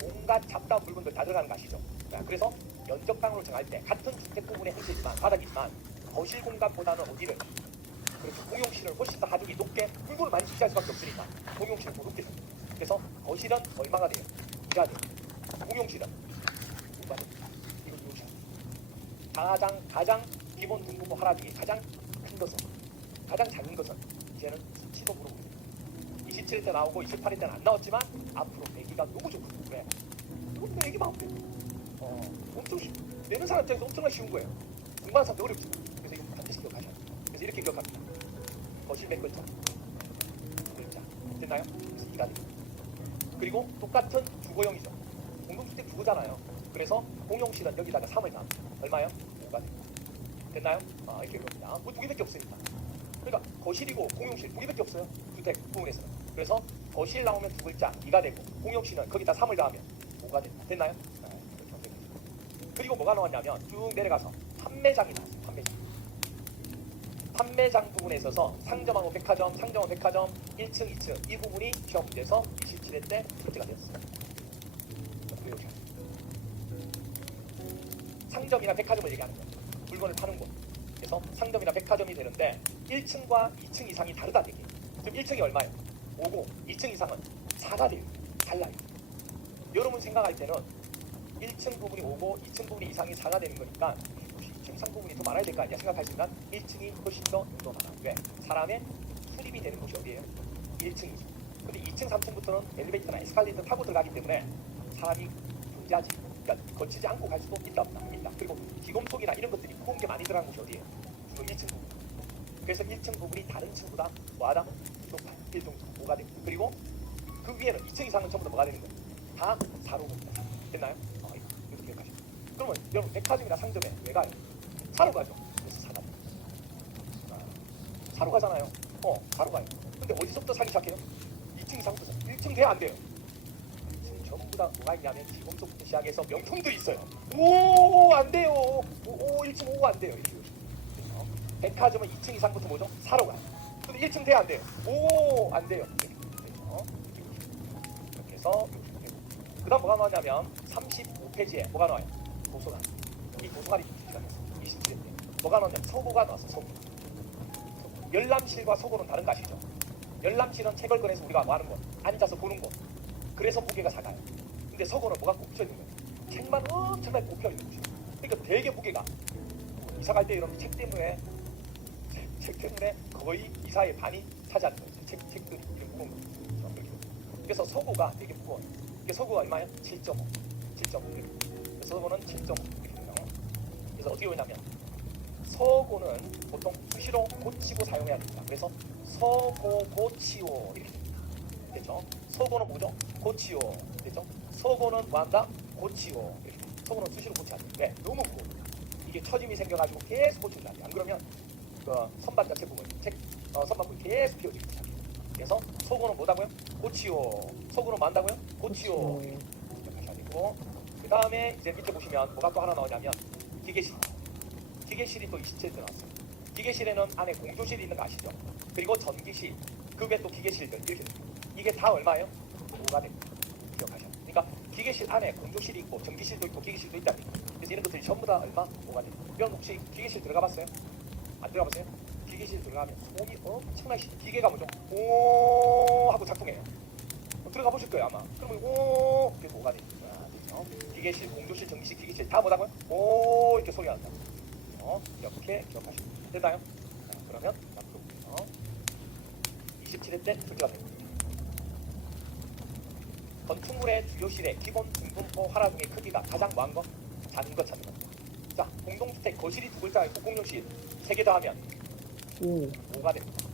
온갖 잡다한 물건들 다 들어가는 거 아시죠? 그래서 면적당으로 정할 때 같은 주택 부분의 한 채지만 바닥이지만 거실 공간보다는 어디를 그렇죠. 공용실을 훨씬 더 하중이 높게 물건을 많이 지지할 수밖에 없으니까 공용실을 더 높게 줍니다. 그래서 거실은 얼마가 돼요? 2가 돼요. 공용실은 5가 돼요. 이거 공용실. 가장 기본 등급부 하나 중에 가장 큰 것은 가장 작은 것은 이제는 수치도 물어보고 27일 때 나오고 28일 때는 안 나왔지만 앞으로 내기가 너무 좋거든요. 왜? 이건 내기 마음 돼. 엄청 내는 사람 입장에서 엄청나게 쉬운 거예요. 공부하는 사람도 어렵죠. 그래서 이거 반드시 기억하셔야 돼요. 그래서 이렇게 기억합니다. 거실 몇 글자? 글자. 됐나요? 그래서 2가 됩니다. 그리고 똑같은 주거용이죠. 공동주택 주거잖아요. 그래서 공용실은 여기다가 3을 넣으면 얼마요? 5가 됩니다. 됐나요? 이렇게 됩니다. 뭐 두 개밖에 없으니까. 그러니까 거실이고 공용실 두 개밖에 없어요. 주택 부분에서는. 그래서 거실 나오면 두 글자 2가 되고 공용실은 거기다 3을 더하면 5가 됩니다. 됐나요? 그리고 뭐가 나왔냐면 쭉 내려가서 판매장이 나왔어요. 판매장 부분에 있어서 상점하고 백화점, 상점하고 백화점 1층, 2층 이 부분이 시험 문제에서 27회 때 출제가 되었어요. 상점이나 백화점을 얘기하는 거예요. 물건을 파는 곳. 그래서 상점이나 백화점이 되는데 1층과 2층 이상이 다르다는 얘기예요. 그럼 1층이 얼마예요? 5고 2층 이상은 4가 돼요. 달라요. 여러분 생각할 때는 1층 부분이 5고 2층 부분이 이상이 4가 되는 거니까 2층 이상 부분이 더 많아야 될 거 아니야 생각할 순간 1층이 훨씬 더 용도가 많아요. 왜? 사람의 수립이 되는 곳이 어디예요? 1층이죠. 근데 2층, 3층부터는 엘리베이터나 에스컬레이터 타고 들어가기 때문에 사람이 존재하지, 그러니까 거치지 않고 갈 수도 있다 없다. 있다. 그리고 기금속이나 이런 것들이 무거운 게 많이 들어간 곳이 어디예요? 주로 1층 부분. 그래서 1층 부분이 다른 층보다 뭐하다? 높아요. 1.5가 되고. 그리고 그 위에는 2층 이상은 전부 다 뭐가 되는 거예요? 다 4로 봅니다. 됐나요? 이거 기억하시고. 그러면 여러분 백화점이나 상점에 왜 가요? 사러 가죠. 그래서 사다. 사러 가잖아요. 사러 가요. 근데 어디서부터 사기 시작해요? 2층 이상부터 1층 돼야 안 돼요. 2층 전부 다 뭐가 있냐면 기본적부터 시작해서 명품들이 있어요. 오, 안 돼요. 1층 5 안 돼요. 이렇게. 백화점은 2층 이상부터 뭐죠? 사러 가요. 근데 1층 돼야 안 돼요. 오, 안 돼요. 이렇게 해서 그 다음 뭐가 나오냐면 35페이지에 뭐가 나와요? 도서관. 이 도서관이 출시가 됐어요. 27회. 뭐가 나오냐면 서고가 나왔어. 서고. 열람실과 서고는 다른 거 아시죠? 열람실은 책을 꺼내서 우리가 뭐 하는 거? 앉아서 보는 거. 그래서 무게가 작아요. 근데 서고는 뭐가 꼽혀 있는 거예요? 책만 엄청나게 꼽혀 있는 곳이에요. 그러니까 되게 무게가 이사 갈 때 이런 책 때문에 거의 이사의 반이 차지하는 거예요. 책들이 이런 무거운 거. 그래서 서고가 되게 무거워요. 서고가 얼마예요? 7.5. 7.5. 서고는 7.5. 그래서 어떻게 보냐면 서고는 보통 수시로 고치고 사용해야 됩니다. 그래서 서고 고치오 이렇게 됩니다. 됐죠? 서고는 뭐죠? 고치오. 됐죠? 서고는 뭐한다? 고치오 이렇게 됩니다. 속으로 수시로 고쳐야 돼. 왜? 너무 무거우니까. 이게 처짐이 생겨가지고 계속 고쳐줘야 돼. 안 그러면 그 선반 자체 부분, 선반부이 계속 피어지기 시작해. 그래서 속으로 뭐다고요? 고치요. 속으로 만다고요? 고치요. 기억하셔야 되고, 그 다음에 이제 밑에 보시면 뭐가 또 하나 나오냐면 기계실. 기계실이 또 27에 들어왔어요. 기계실에는 안에 공조실이 있는 거 아시죠? 그리고 전기실, 그 외에 또 기계실들 이렇게 됩니다. 이게 다 얼마예요? 5가 됩니다. 기억하셔야 돼요. 그러니까 기계실 안에 공조실이 있고 전기실도 있고 기계실도 있다. 그래서 이런 것들이 전부 다 얼마? 5가 됩니다. 여러분 혹시 기계실 들어가 봤어요? 안 들어가 봤어요? 기계실 들어가면 소음이 엄청나게 기계가 뭐죠? 오 하고 작동해요. 들어가 보실 거예요 아마. 그러면 오 이게 뭐가 됩니다. 그렇죠? 기계실, 공조실, 전기실, 기계실 다 뭐다고요? 오 이렇게 소리가 난다. 이렇게 기억하시면 되나요? 자, 그러면 앞으로 27회 때 출제가 됩니다. 건축물의 주요실의 기본 중분포 하나 중의 크기가 가장 뭐한 거? 작은 거 찾는 겁니다. 자, 공동주택 거실이 두 글자 있고 공용실 3개 더하면 5가 됩니다.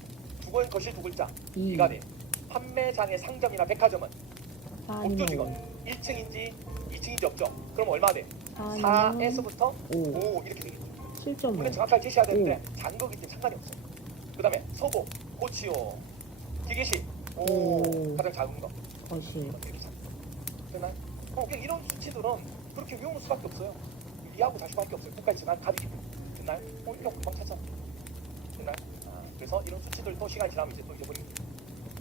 주거 거실 두 글자 2가 돼요. 판매장의 상점이나 백화점은 목조직은 1층인지 2층인지 없죠? 그럼 얼마 돼? 4에서부터 5 이렇게 되겠죠. 7.5. 물론 정확하게 제시해야 되는데 작은 거기 때문에 상관이 없어요. 그 다음에 소고, 고치요, 기계실, 가장 작은 거. 거실. 이렇게 작은 거. 되나요? 그냥 이런 수치들은 그렇게 외우는 수밖에 없어요. 이하고 잘 수밖에 없어요. 국가의 지난 답이기 때문에. 됐나요? 이거 금방 찾잖아. 됐나요? 그래서 이런 수치들도 시간이 지나면 이제 또 잊어버립니다.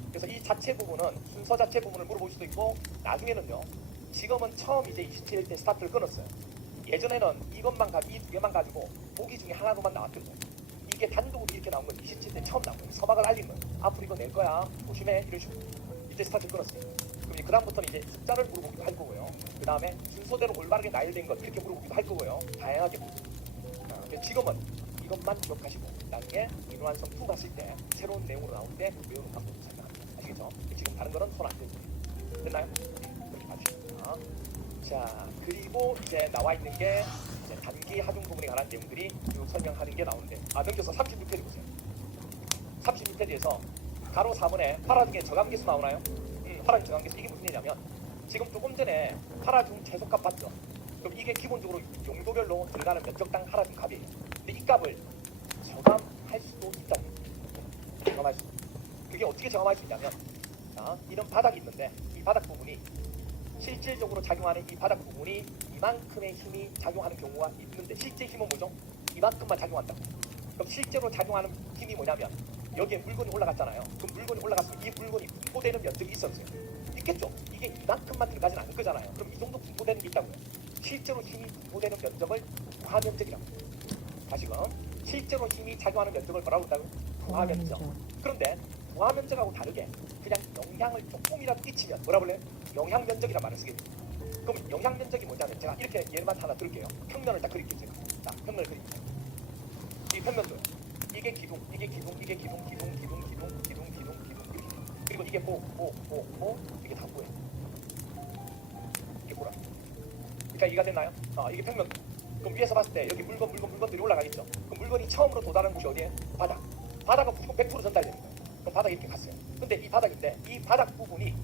그래서 이 자체 부분은 순서 자체 부분을 물어볼 수도 있고 나중에는요. 지금은 처음 이제 27일 때 스타트를 끊었어요. 예전에는 이것만 가지고 이 두 개만 가지고 보기 중에 하나로만 나왔거든요. 이게 단독으로 이렇게 나온 건 27일 때 처음 나온 거예요. 서막을 알린 거예요. 앞으로 이거 낼 거야. 조심해. 이런 식으로. 이때 스타트를 끊었어요. 그럼 이제 그다음부터는 이제 숫자를 물어보기도 할 거고요. 그 다음에 순서대로 올바르게 나열된 것 이렇게 물어보기도 할 거고요. 다양하게. 근데 지금은 이것만 기억하시고 나중에 인완성 2 갔을 때 새로운 내용으로 나올 때 외우는 방법을 설명합니다. 아시겠죠? 지금 다른 거는 손 안 대고. 됐나요? 그렇게 봐주십니다. 자, 그리고 이제 나와 있는 게 이제 단기 하중 부분에 관한 내용들이 쭉 설명하는 게 나오는데 넘겨서 36페이지 보세요. 36페이지에서 가로 4번에 파라중의 저감계수 나오나요? 파라중 저감계수 이게 무슨 얘기냐면 지금 조금 전에 파라중 최소값 봤죠? 그럼 이게 기본적으로 용도별로 들어가는 면적당 파라중 값이에요. 근데 이 값을 저감할 수도 있다고 해요. 저감할 수. 그게 어떻게 저감할 수 있냐면 자, 이런 바닥이 있는데 이 바닥 부분이 실질적으로 작용하는 이 바닥 부분이 이만큼의 힘이 작용하는 경우가 있는데 실제 힘은 뭐죠? 이만큼만 작용한다고. 그럼 실제로 작용하는 힘이 뭐냐면 여기에 물건이 올라갔잖아요. 그럼 물건이 올라갔으면 이 물건이 분포되는 면적이 있었어요. 있겠죠? 이게 이만큼만 들어가진 않을 거잖아요. 그럼 이 정도 분포되는 게 있다고요. 실제로 힘이 분포되는 면적을 부하면적이라고 해요. 다시금 실제로 힘이 작용하는 면적을 뭐라고 한다고요? 부하면적. 그런데 부하면적하고 다르게 그냥 영향을 조금이라도 끼치면 뭐라 불러요? 영향면적이란 말을 쓰게 됩니다. 그럼 영향면적이 뭐냐면 제가 이렇게 예만 하나 들을게요. 평면을 딱 그릴게요. 제가. 자, 평면을 그릴게요. 이 평면도요. 이게 기둥, 이게 기둥, 이게 기둥, 기둥, 기둥, 기둥, 기둥, 기둥, 기둥 이렇게. 그리고 이게 보, 이게 다 보여요. 이게 보라. 그러니까 이해가 됐나요? 이게 평면도. 그럼 위에서 봤을 때 여기 물건들이 올라가겠죠. 그럼 물건이 처음으로 도달하는 곳이 어디예요? 바닥. 바닥은 무조건 100% 전달되는 거예요. 그럼 바닥이 이렇게 갔어요. 근데 이 바닥인데 이 바닥 부분이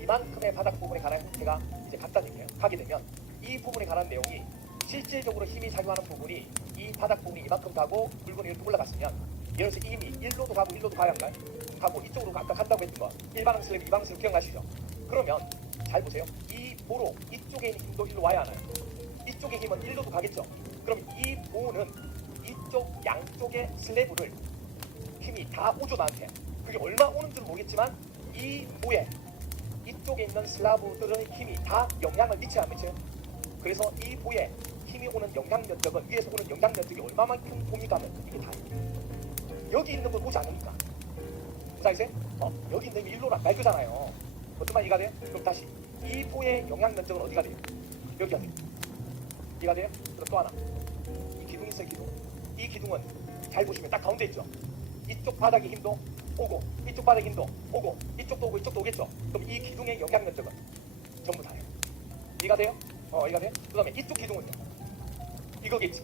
이만큼의 바닥 부분에 관한 형태가 이제 같다는 얘기예요. 가게 되면 이 부분에 관한 내용이 실질적으로 힘이 작용하는 부분이 이 바닥 부분이 이만큼 가고 물건이 이렇게 올라갔으면 예를 들어서 이 힘이 1로도 가고 1로도 가야 한가요? 가고 이쪽으로 아까 간다고 했던 거 1반응 슬랩, 2반응 슬랩 기억나시죠? 그러면 잘 보세요. 이 보로 이쪽에 있는 힘도 1로 와야 하나요? 이쪽의 힘은 1로도 가겠죠? 그럼 이 보는 이쪽 양쪽의 슬래브를 힘이 다 오죠 나한테. 그게 얼마 오는 줄 모르겠지만 이 보에 이쪽에 있는 슬라브들의 힘이 다 영향을 미쳐야 안 미쳐요? 그래서 이 보에 힘이 오는 영향 면적은 위에서 오는 영향 면적이 얼마만큼 옵니까 하면 이게 다 여기 있는 건 오지 않으니까. 무사히세요? 여기 있는 게 일로란 말 거잖아요. 어떤 말 이해가 돼요? 그럼 다시 이 보의 영향 면적은 어디가 돼요? 여기가 돼요. 이해가 돼요? 그럼 또 하나 이 기둥 있어요. 기둥. 이 기둥은 잘 보시면 딱 가운데 있죠. 이쪽 바닥의 힘도 오고 이쪽 바닥의 힘도 오고 이쪽도 오고 이쪽도 오겠죠. 그럼 이 기둥의 영향 면적은 전부 다예요. 이해가 돼요? 이해가 돼요? 그 다음에 이쪽 기둥은요. 이거겠지.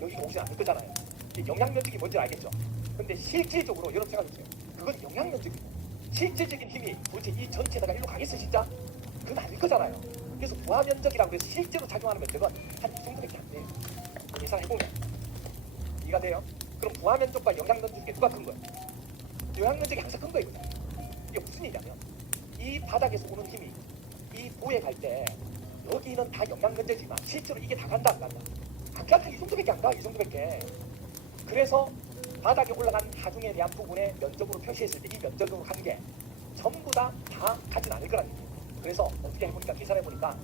여기가 오지 않을 거잖아요. 이 영향 면적이 뭔지 알겠죠? 근데 실질적으로 여러분 생각해보세요. 그건 영향 면적이고 실질적인 힘이 도대체 이 전체에다가 일로 가겠어 진짜? 그건 아닐 거잖아요. 그래서 부하 면적이라고 해서 실제로 작용하는 면적은 한 이 정도밖에 안 돼요. 계산해보면 이해가 돼요? 그럼 부하 면적과 영향 면적 중에 누가 큰 거예요? 영향 면적이 항상 큰 거예요. 이게 무슨 얘기냐면 이 바닥에서 오는 힘이 이 보에 갈 때 여기는 다 영향 면적이지만 실제로 이게 다 간다 안 간다? 안 간다. 이 정도밖에 안 가. 이 정도밖에. 그래서 바닥에 올라간 하중에 대한 부분의 면적으로 표시했을 때 이 면적으로 한 게 전부 다 가진 않을 거라는 얘기예요. 그래서 어떻게 해보니까 계산해보니까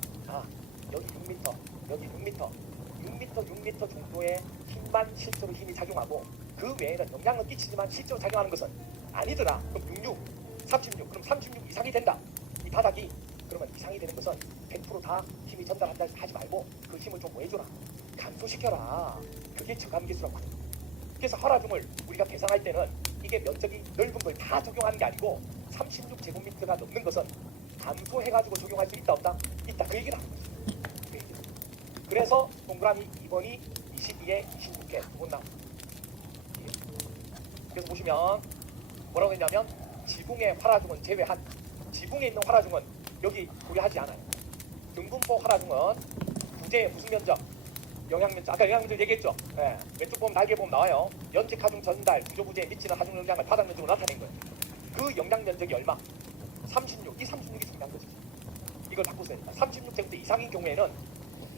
여기 6m, 여기 6m, 6m 정도의 힘만 실제로 힘이 작용하고 그 외에는 영향은 끼치지만 실제로 작용하는 것은 아니더라. 그럼 66, 36, 그럼 36 이상이 된다. 이 바닥이 그러면 이상이 되는 것은 100%다 힘이 전달한다 하지 말고 그 힘을 좀 뭐 해줘라. 감소시켜라. 그게 저감기수라고 하는 거예요. 그래서 허라중을 우리가 계산할 때는 이게 면적이 넓은 걸 다 적용하는 게 아니고 36제곱미터가 넘는 것은 감소해가지고 적용할 수 있다 없다? 있다. 그 얘기를 하는 거죠. 그 얘기를. 그래서 동그라미 2번이 22에 26개 두 번 나옵니다. 그래서 보시면 뭐라고 했냐면 지붕의 활화중은 제외한 지붕에 있는 활화중은 여기 고려하지 않아요. 등분포 활화중은 부재의 무슨 면적? 영향 면적. 아까 영향 면적 얘기했죠. 네. 왼쪽 보면 날개 보면 나와요. 연직 하중 전달 구조 부재에 미치는 하중 영향을 바닥 면적으로 나타낸 거예요. 그 영향 면적이 얼마? 36. 이 36이 중요한 거지. 이걸 바꾸세요. 36제곱미터 이상인 경우에는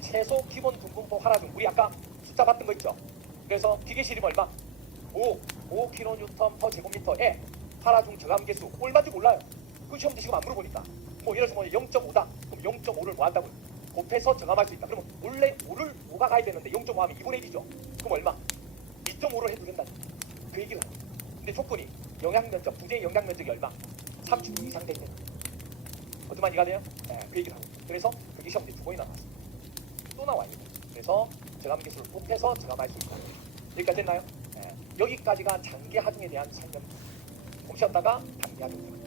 최소 기본 등분포 활화중 우리 아까 숫자 봤던 거 있죠. 그래서 기계실임 얼마? 5kN/제곱미터에 활화중 저감계수 얼마인지 몰라요. 그 시험지 지금 안 물어보니까 뭐 예를 들어서 0.5다. 그럼 0.5를 뭐 한다고요? 곱해서 저감할 수 있다. 그러면 원래 5가 가야 되는데 0.5 하면 2분의 1이죠. 그럼 얼마? 2.5를 해도 된다. 그 얘기를 하는 거예요. 근데 조건이 영향면적, 부재의 영향면적이 얼마? 36 이상 돼 있는 거예요. 어떤 말이가 돼요? 네, 그 얘기를 하고 있어요. 그래서 그게 시험지 두 번이나 나왔어요. 또 나와요. 그래서 저감계수를 곱해서 저감할 수 있다. 여기까지 됐나요? 네. 여기까지가 장기 하중에 대한 설명. 곱셨다가 단기 하중.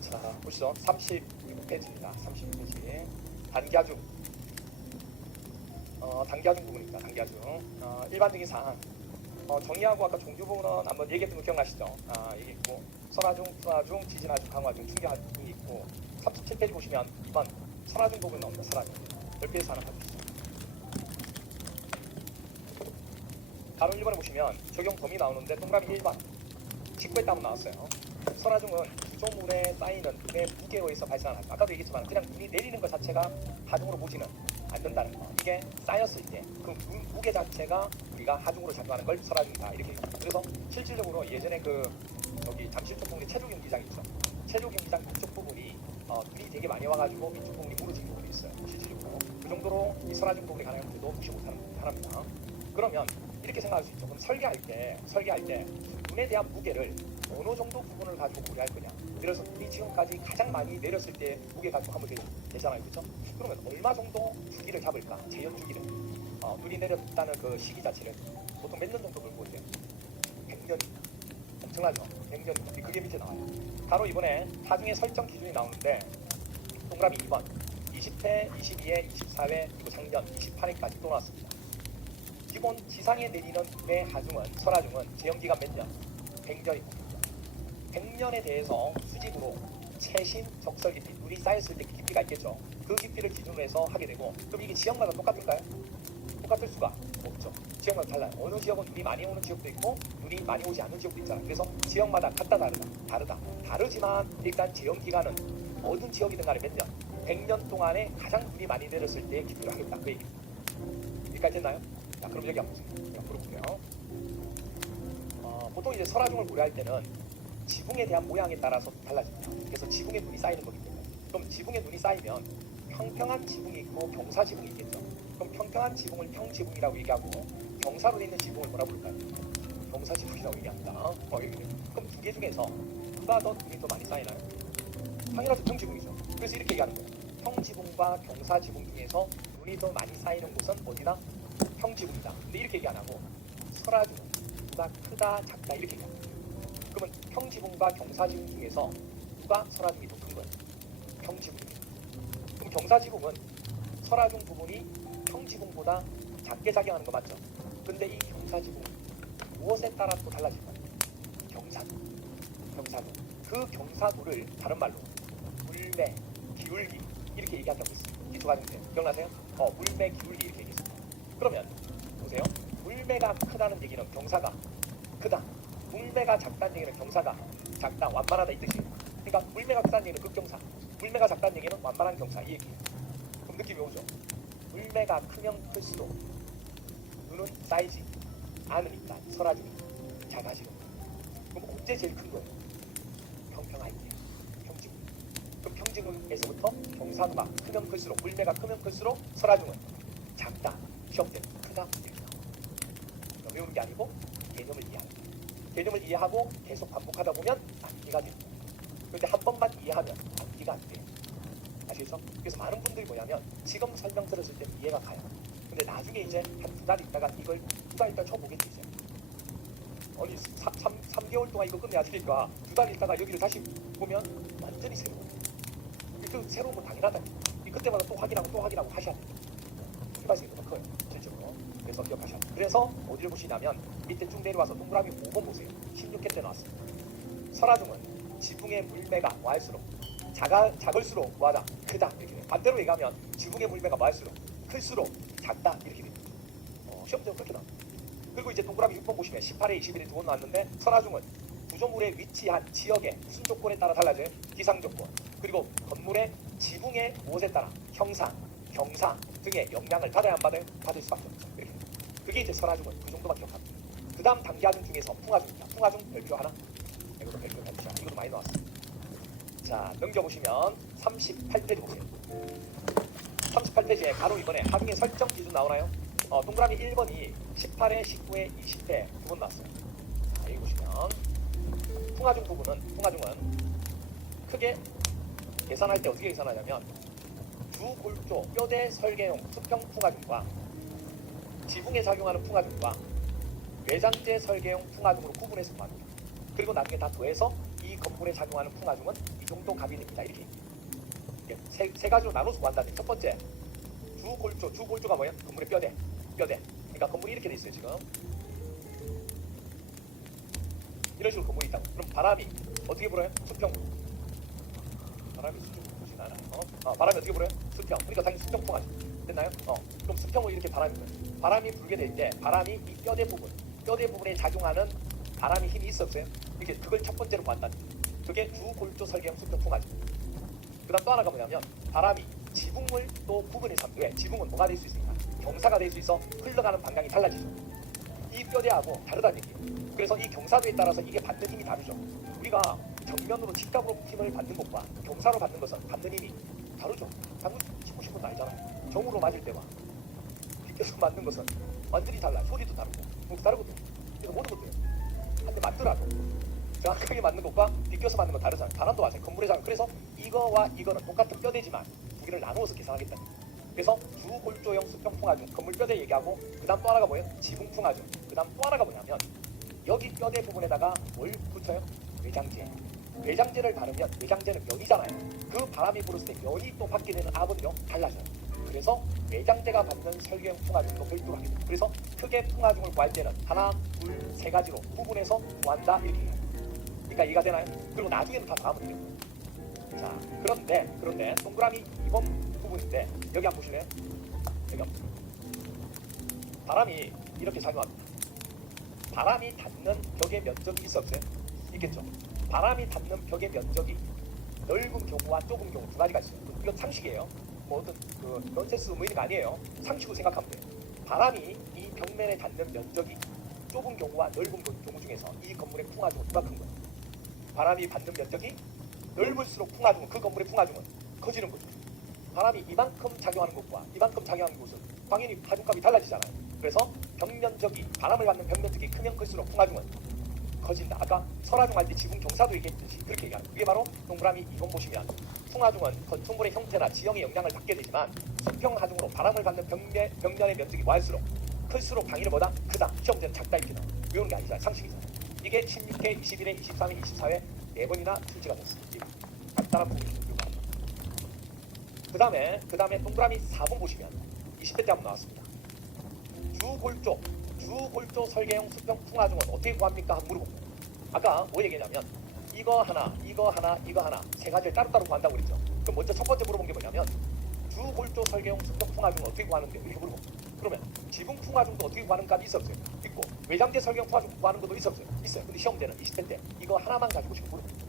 자, 보시죠. 36페이지입니다. 36페이지. 단기하중. 단기하중 부분입니다. 단기하중. 일반적인 사항. 정리하고 아까 종주 부분은 한번 얘기했던 거 기억나시죠? 여기 있고 선하중, fun하중, 지진하중, 강화중, 충격하중이 있고 37페이지 보시면 2번 선하중 부분 나옵니다. 선하중. 10페이지 하나 봐주시죠. 바로 1번에 보시면 적용 범위 나오는데 동그라미 1번. 직구에 따면 나왔어요. 선하중은 구조물에 쌓이는 눈의 무게에 의해서 발생하는 하중. 아까도 얘기했지만 그냥 눈이 내리는 것 자체가 하중으로 보지는 않는다는 거. 이게 쌓였을 때 그 무게 자체가 우리가 하중으로 작용하는 걸 선하중이다. 이렇게 얘기합니다. 그래서 실질적으로 예전에 여기 잠실 쪽 부분에 체조 경기장 있죠. 체조 경기장 이쪽 부분이 눈이 되게 많이 와가지고 이쪽 부분이 무너진 부분이 있어요. 실질적으로. 그 정도로 이 선하중 부분이 가능한 문제도 무시 못하는 하나입니다. 그러면 이렇게 생각할 수 있죠. 그럼 설계할 때 눈에 대한 무게를 어느 정도 부분을 가지고 고려할 거냐. 그래서 눈이 지금까지 가장 많이 내렸을 때 무게 가지고 하면 되잖아요. 그렇죠? 그러면 얼마 정도 주기를 잡을까? 재현 주기를. 눈이 내렸다는 그 시기 자체를 보통 몇 년 정도 걸고 있대요? 100년. 엄청나죠? 100년. 그게 밑에 나와요. 바로 이번에 하중의 설정 기준이 나오는데 동그라미 2번 20회, 22회, 24회, 그리고 작년 28회까지 또 나왔습니다. 기본 지상에 내리는 눈의 하중은 설하중은 재현기간 몇 년? 100년입니다. 100년에 대해서 수직으로 최신 적설 깊이 눈이 쌓였을 때 그 깊이가 있겠죠. 그 깊이를 기준으로 해서 하게 되고 그럼 이게 지역마다 똑같을까요? 똑같을 수가 없죠. 지역마다 달라요. 어느 지역은 눈이 많이 오는 지역도 있고 눈이 많이 오지 않는 지역도 있잖아요. 그래서 지역마다 같다 다르지만 일단 재현 기간은 어느 지역이든 간에 몇 년? 100년 동안에 가장 눈이 많이 내렸을 때의 깊이를 하겠다. 그 얘기입니다. 여기까지 됐나요? 자, 그럼 여기 한번 물어볼게요. 보통 이제 설하중을 고려할 때는 지붕에 대한 모양에 따라서 달라집니다. 그래서 지붕에 눈이 쌓이는 거기 때문에. 그럼 지붕에 눈이 쌓이면 평평한 지붕이 있고 경사 지붕이 있겠죠. 그럼 평평한 지붕을 평지붕이라고 얘기하고 경사로 돼 있는 지붕을 뭐라고 부를까요? 경사 지붕이라고 얘기합니다. 그럼 두 개 중에서 누가 더 눈이 더 많이 쌓이나요? 당연하죠. 평지붕이죠. 그래서 이렇게 얘기하는 거예요. 평지붕과 경사 지붕 중에서 눈이 더 많이 쌓이는 곳은 어디나? 평지붕이다. 근데 이렇게 얘기 안 하고 설하중 누가 크다 작다 이렇게 얘기합니다. 그러면 평지붕과 경사지붕 중에서 누가 설화중이 더 큰 거예요? 평지붕. 그럼 경사지붕은 설화중 부분이 평지붕보다 작게 작용하는 거 맞죠? 근데 이 경사지붕 무엇에 따라 또 달라질 거예요? 경사도. 그 경사도를 다른 말로 물매, 기울기 이렇게 얘기한다고 했어요. 기초과정때 기억나세요? 물매, 기울기 이렇게 얘기했어요. 그러면 보세요. 물매가 크다는 얘기는 경사가 크다. 물매가 작다는 얘기는 경사가 작다, 완만하다 이 뜻이에요. 그러니까 물매가 크다는 얘기는 극경사, 물매가 작다는 얘기는 완만한 경사 이 얘기예요. 그럼 느낌이 오죠? 물매가 크면 클수록 눈은 쌓이지 않으니까 설화중이 작아지는 거예요. 그럼 언제 제일 큰 거예요? 평평할 때, 평지군. 그럼 평지군에서부터 경사도가 크면 클수록, 물매가 크면 클수록 설화중은 작다, 시험 때 크다 이렇게 나와요. 외우는 게 아니고 개념을 이해하는 거예요. 개념을 이해하고 계속 반복하다 보면 암기가 됩니다. 그런데 한 번만 이해하면 암기가 안 돼요. 아시겠죠? 그래서 많은 분들이 뭐냐면 지금 설명 들었을 때 이해가 가요. 근데 나중에 이제 한 두 달 있다가 이걸 두 달 있다 쳐보겠지 이제. 아니 3개월 동안 이거 끝내야 되니까 두 달 있다가 여기를 다시 보면 완전히 새로워요. 그 새로운 건 당연하다. 그때마다 또 확인하고 하셔야 돼요. 일반적인 건 커요. 실제로. 그래서 기억하셔야 돼요. 그래서 어디를 보시냐면 밑에 쭉 내려와서 동그라미 5번 보세요. 16회 때 나왔어요. 설화중은 지붕의 물매가 뭐할수록 작을수록 뭐하다? 크다 이렇게 돼요. 반대로 얘기하면 지붕의 물매가 뭐할수록 클수록 작다 이렇게 됩니다. 시험적으로 그렇게 나옵니다. 그리고 이제 동그라미 6번 보시면 18에 21에 두 번 나왔는데 설화중은 구조물에 위치한 지역의 무슨 조건에 따라 달라져요? 기상조건. 그리고 건물의 지붕의 무엇에 따라 형상, 경사 등의 영향을 받아야 안 받아요? 받을 수밖에 없죠. 이렇게. 그게 이제 설화중은 그 정도만 기억합니다. 그 다음 단기하중 중에서 풍화중입니다. 풍화중 별표 하나. 이것도 별표 해주죠. 이것도 많이 나왔어요. 자, 넘겨보시면 38페이지 보세요. 38페이지에 바로 이번에 하중의 설정 기준 나오나요? 동그라미 1번이 18에 19에 20회 두 번 나왔어요. 자, 여기 보시면 풍화중 부분은 크게 계산할 때 어떻게 계산하냐면 주골조 뼈대 설계용 수평 풍화중과 지붕에 작용하는 풍화중과 외장재 설계용 풍화중으로 구분해서 구합니다. 그리고 나중에 다 더해서 이 건물에 작용하는 풍화중은 이 정도 값이 됩니다. 이렇게 세 가지로 나눠서 구한다는. 첫 번째 주골조가 뭐예요? 건물의 뼈대. 그러니까 건물이 이렇게 돼 있어요 지금. 이런 식으로 건물이 있다고. 그럼 바람이 어떻게 불어요? 수평으로. 바람이 수평으로 보진 않아요. 바람이 어떻게 불어요? 수평. 그러니까 당연히 수평풍하죠. 됐나요? 그럼 수평으로 이렇게 바람이 불어요. 바람이 불게 될 때 바람이 이 뼈대 부분에 작용하는 바람이 힘이 있어 없어요? 이렇게 그걸 첫 번째로 구한다는 거예요. 그게 주골조 설계형 수평풍하죠. 그 다음 또 하나가 뭐냐면 바람이 지붕을 또 구분해서 왜? 지붕은 뭐가 될 수 있으니까 경사가 될 수 있어 흘러가는 방향이 달라지죠. 이 뼈대하고 다르다는 얘기예요. 그래서 이 경사도에 따라서 이게 받는 힘이 다르죠. 우리가 정면으로 직각으로 힘을 받는 것과 경사로 받는 것은 받는 힘이 다르죠. 당근 치고 싶은 건 아니잖아요. 정으로 맞을 때와 비껴서 맞는 것은 완전히 달라요. 소리도 다르고 뭐 다르거든요. 그래서 모든 것도 한 대 맞더라도 정확하게 맞는 것과 비껴서 맞는 건 다르잖아요. 바람도 마찬가지. 건물의 작용. 그래서 이거와 이거는 똑같은 뼈대지만 두 개를 나누어서 계산하겠다는 거예요. 그래서 주골조형 수평풍화중 건물 뼈대 얘기하고 그 다음 또 하나가 뭐예요? 지붕풍화중. 그 다음 또 하나가 뭐냐면 여기 뼈대 부분에다가 뭘 붙여요? 외장재를 바르면 외장재는 면이잖아요. 그 바람이 불었을 때 면이 또 받게 되는 압은요 달라져요. 그래서 외장재가 받는 설계형 풍화중도 별도로 하게 돼요. 그래서 크게 풍화중을 구할 때는 하나, 둘, 세 가지로 구분해서 구한다 이렇게 해요. 그러니까 이해가 되나요? 그리고 나중에는 다 다음은 돼요. 자, 그런데 동그라미 2번 부분인데 여기 한번 보실래요? 여기 한번. 바람이 이렇게 작용합니다. 바람이 닿는 벽의 면적이 있어 없어요? 있겠죠. 바람이 닿는 벽의 면적이 넓은 경우와 좁은 경우 두 가지가 있어요. 이건 상식이에요. 뭐 어떤 넌센스 뭐 이런 거 아니에요. 상식으로 생각하면 돼요. 바람이 이 벽면에 닿는 면적이 좁은 경우와 넓은 경우 중에서 이 건물의 풍화중은 누가 큰 거예요? 바람이 받는 면적이 넓을수록 풍화중은 그 건물의 풍화중은 커지는 거죠. 바람이 이만큼 작용하는 것과 이만큼 작용하는 곳은 당연히 하중값이 달라지잖아요. 그래서 벽면적이 바람을 받는 벽면적이 크면 클수록 풍화중은 커진다. 아까 설화중 할 때 지붕 경사도 얘기했듯이 그렇게 얘기하는 거예요. 그게 바로 동그라미 2번 보시면 풍화중은 건축물의 형태나 지형의 영향을 받게 되지만 수평하중으로 바람을 받는 벽면의 면적이 뭐할수록 클수록 방위를 뭐다? 크다. 시험 문제는 작다 이렇게 나와요. 외우는 게 아니잖아요. 상식이잖아요. 이게 16회, 21회, 23회, 24회 4번이나 출제가 됐습니다. 간단한 부분이 요구합니다. 그 다음에 동그라미 4번 보시면 20회 때 한번 나왔습니다. 주골조 설계형 수평 풍화중은 어떻게 구합니까? 한번 물어봅니다. 아까 뭐 얘기했냐면 이거 하나 세 가지를 따로따로 구한다고 그랬죠. 그럼 먼저 첫 번째 물어본 게 뭐냐면 주골조 설계형 수평 풍화중은 어떻게 구하는데 이렇게 물어봅니다. 그러면 지붕 풍화중도 어떻게 구하는 값이 있어 없어요? 있고 외장재 설계형 풍화중 구하는 것도 있어 없어요? 있어요. 근데 시험 때는 20회 때 이거 하나만 가지고 지금 물어봅니다.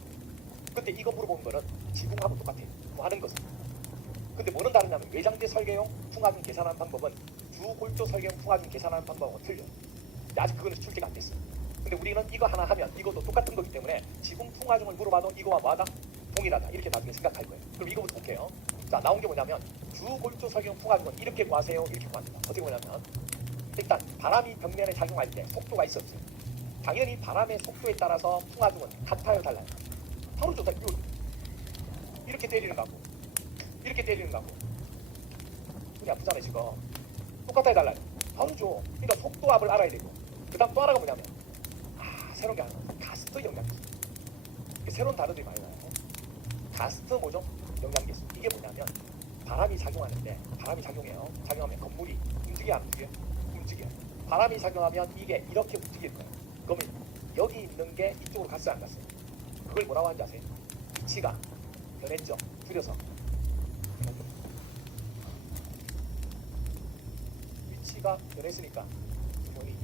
근데 이거 물어보는 거는 지붕하고 똑같아요. 구하는 것은. 근데 뭐는 다르냐면 외장재 설계용 풍화중 계산하는 방법은 주골조 설계용 풍화중 계산하는 방법하고 틀려요. 근데 아직 그거는 출제가 안 됐어요. 근데 우리는 이거 하나 하면 이것도 똑같은 거기 때문에 지붕 풍화중을 물어봐도 이거와 뭐하다? 동일하다. 이렇게 나중에 생각할 거예요. 그럼 이거부터 볼게요. 자, 나온 게 뭐냐면 주골조 설계용 풍화중은 이렇게 구하세요. 이렇게 구합니다. 어떻게 보냐면 일단 바람이 벽면에 작용할 때 속도가 있었어요. 당연히 바람의 속도에 따라서 풍화중은 같아요, 달라요? 바로 좋다. 이렇게 때리는 거고 이렇게 때리는 거고 눈이 아프잖아요 지금. 똑같아요, 달라요? 다르죠. 그러니까 속도압을 알아야 되고 그 다음 또 하나가 뭐냐면 새로운 게 하나 가스트 영향계수. 새로운 단어들이 많이 나와요. 가스트 뭐죠? 영향계수. 이게 뭐냐면 바람이 작용하는데 바람이 작용해요. 작용하면 건물이 움직여 안 움직여? 움직여요. 바람이 작용하면 이게 이렇게 움직일 거예요. 그러면 여기 있는 게 이쪽으로 갔어요 안 갔어요? 그걸 뭐라고 하는지 아세요? 위치가 변했죠. 줄여서 위치가 변했으니까 변이.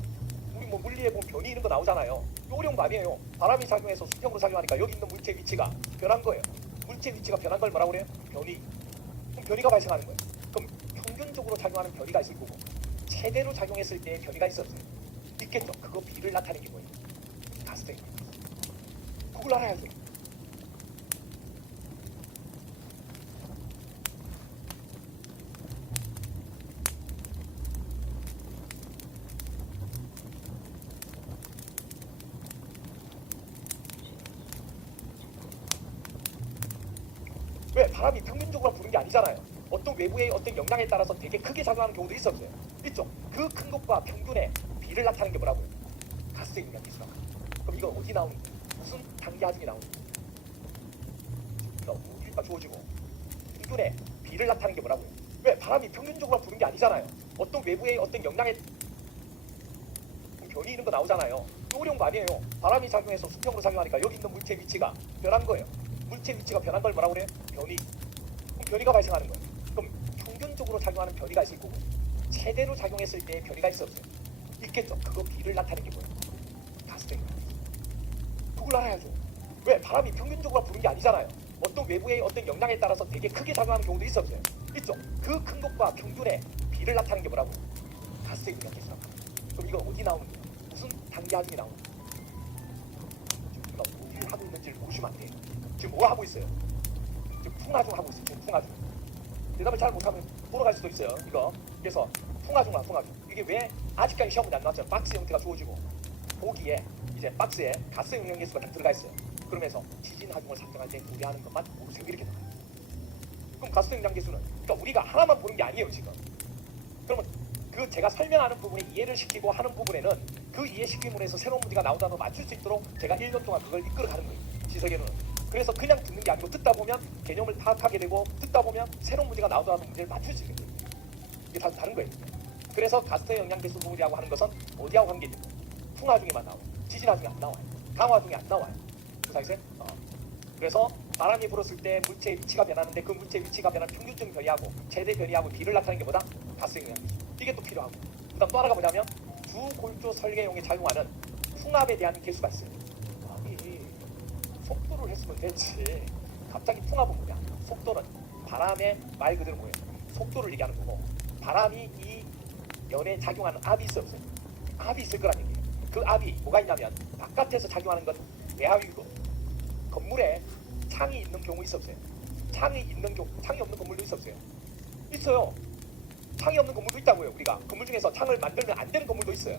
우리 뭐 물리에 보면 변이 있는 거 나오잖아요. 이거 어려운 거 아니에요. 바람이 작용해서 수평으로 작용하니까 여기 있는 물체 위치가 변한 거예요. 물체 위치가 변한 걸 뭐라고 그래요? 변이. 그럼 변이가 발생하는 거예요. 그럼 평균적으로 작용하는 변이가 있을 거고 최대로 작용했을 때 변이가 있었어요. 있겠죠. 그거 비를 나타내는 게 뭐예요? 가스트. 그걸 알아야죠. 왜? 바람이 평균적으로 부는 게 아니잖아요. 어떤 외부의 어떤 영향에 따라서 되게 크게 작용하는 경우도 있었어요. 있죠? 그 큰 것과 평균의 비를 나타내는 게 뭐라고요? 가스 영향계수라. 그럼 이거 어디 나오는 거예요? 무슨 단기 하중이 나오는 거예요? 그러니까 어디가 주어지고 평균의 비를 나타내는 게 뭐라고요? 왜? 바람이 평균적으로 부는 게 아니잖아요. 어떤 외부의 어떤 영향에 변이 있는 거 나오잖아요. 어려운 거 아니에요. 바람이 작용해서 수평으로 작용하니까 여기 있는 물체 위치가 변한 거예요. 물체 위치가 변한 걸 뭐라고 그래요? 변이. 그럼 변이가 발생하는 거예요. 그럼 평균적으로 작용하는 변이가 있을 거고 최대로 작용했을 때 변이가 있어 없어요? 있겠죠. 그거 비를 나타내는 게 뭐예요? 가스트 영향계수. 그걸 알아야죠. 왜? 바람이 평균적으로 부는 게 아니잖아요. 어떤 외부의 어떤 영향에 따라서 되게 크게 작용하는 경우도 있어 없어요? 있죠. 그 큰 것과 평균의 비를 나타내는 게 뭐라고? 가스트 영향계수라고. 그럼 이거 어디 나오는 거예요? 무슨 단기 하중이 나오는 거예요? 지금 우리가 어디를 하고 있는지를 보시면 안 돼요. 지금 뭐 하고 있어요? 지금 풍화중 하고 있어요. 지금 풍화중. 대답을 잘 못하면 돌아갈 수도 있어요. 이거. 그래서 풍화중만 풍화중. 이게 왜 아직까지 시험이 안 나왔잖아요. 박스 형태가 주어지고 보기에 이제 박스에 가스 영향계수가 딱 들어가 있어요. 그러면서 지진 하중을 산정할 때 우려하는 것만 모르세요. 이렇게 나와요. 그럼 가스 영향계수는 그러니까 우리가 하나만 보는 게 아니에요 지금. 그러면 그 제가 설명하는 부분에 이해를 시키고 하는 부분에는 그 이해시키문에서 새로운 문제가 나오다도 맞출 수 있도록 제가 1년 동안 그걸 이끌어가는 거예요. 지석에는. 그래서 그냥 듣는 게 아니고 듣다 보면 개념을 파악하게 되고 듣다 보면 새로운 문제가 나오더라도 문제를 맞출 수 있는 거예요. 이게 다 다른 거예요. 그래서 가스트 영향계수 부분이라고 하는 것은 어디하고 관계있는 거예요? 풍화중에만 나와요. 지진하중에 안 나와요. 강화중에 안 나와요. 무사이세? 그래서 바람이 불었을 때 물체의 위치가 변하는데 그 물체의 위치가 변한 평균적 변이하고 최대 변이하고 비를 나타내는 게 뭐다? 가스 영향계수. 이게 또 필요하고 그 다음 또 하나가 뭐냐면 주골조 설계용에 작용하는 풍압에 대한 계수가 있어요. 아니 속도를 했으면 됐지. 갑자기 풍압은 뭐냐? 속도는 바람의 말 그대로 뭐예요? 속도를 얘기하는 거고 바람이 이 연에 작용하는 압이 있어 없어요? 압이 있을 거란 얘기예요. 그 압이 뭐가 있냐면 바깥에서 작용하는 건 외압이고 건물에 창이 있는 경우 있어 없어요? 창이 있는 경우, 창이 없는 건물도 있어 없어요? 있어요. 창이 없는 건물도 있다고요. 우리가 건물 중에서 창을 만들면 안 되는 건물도 있어요.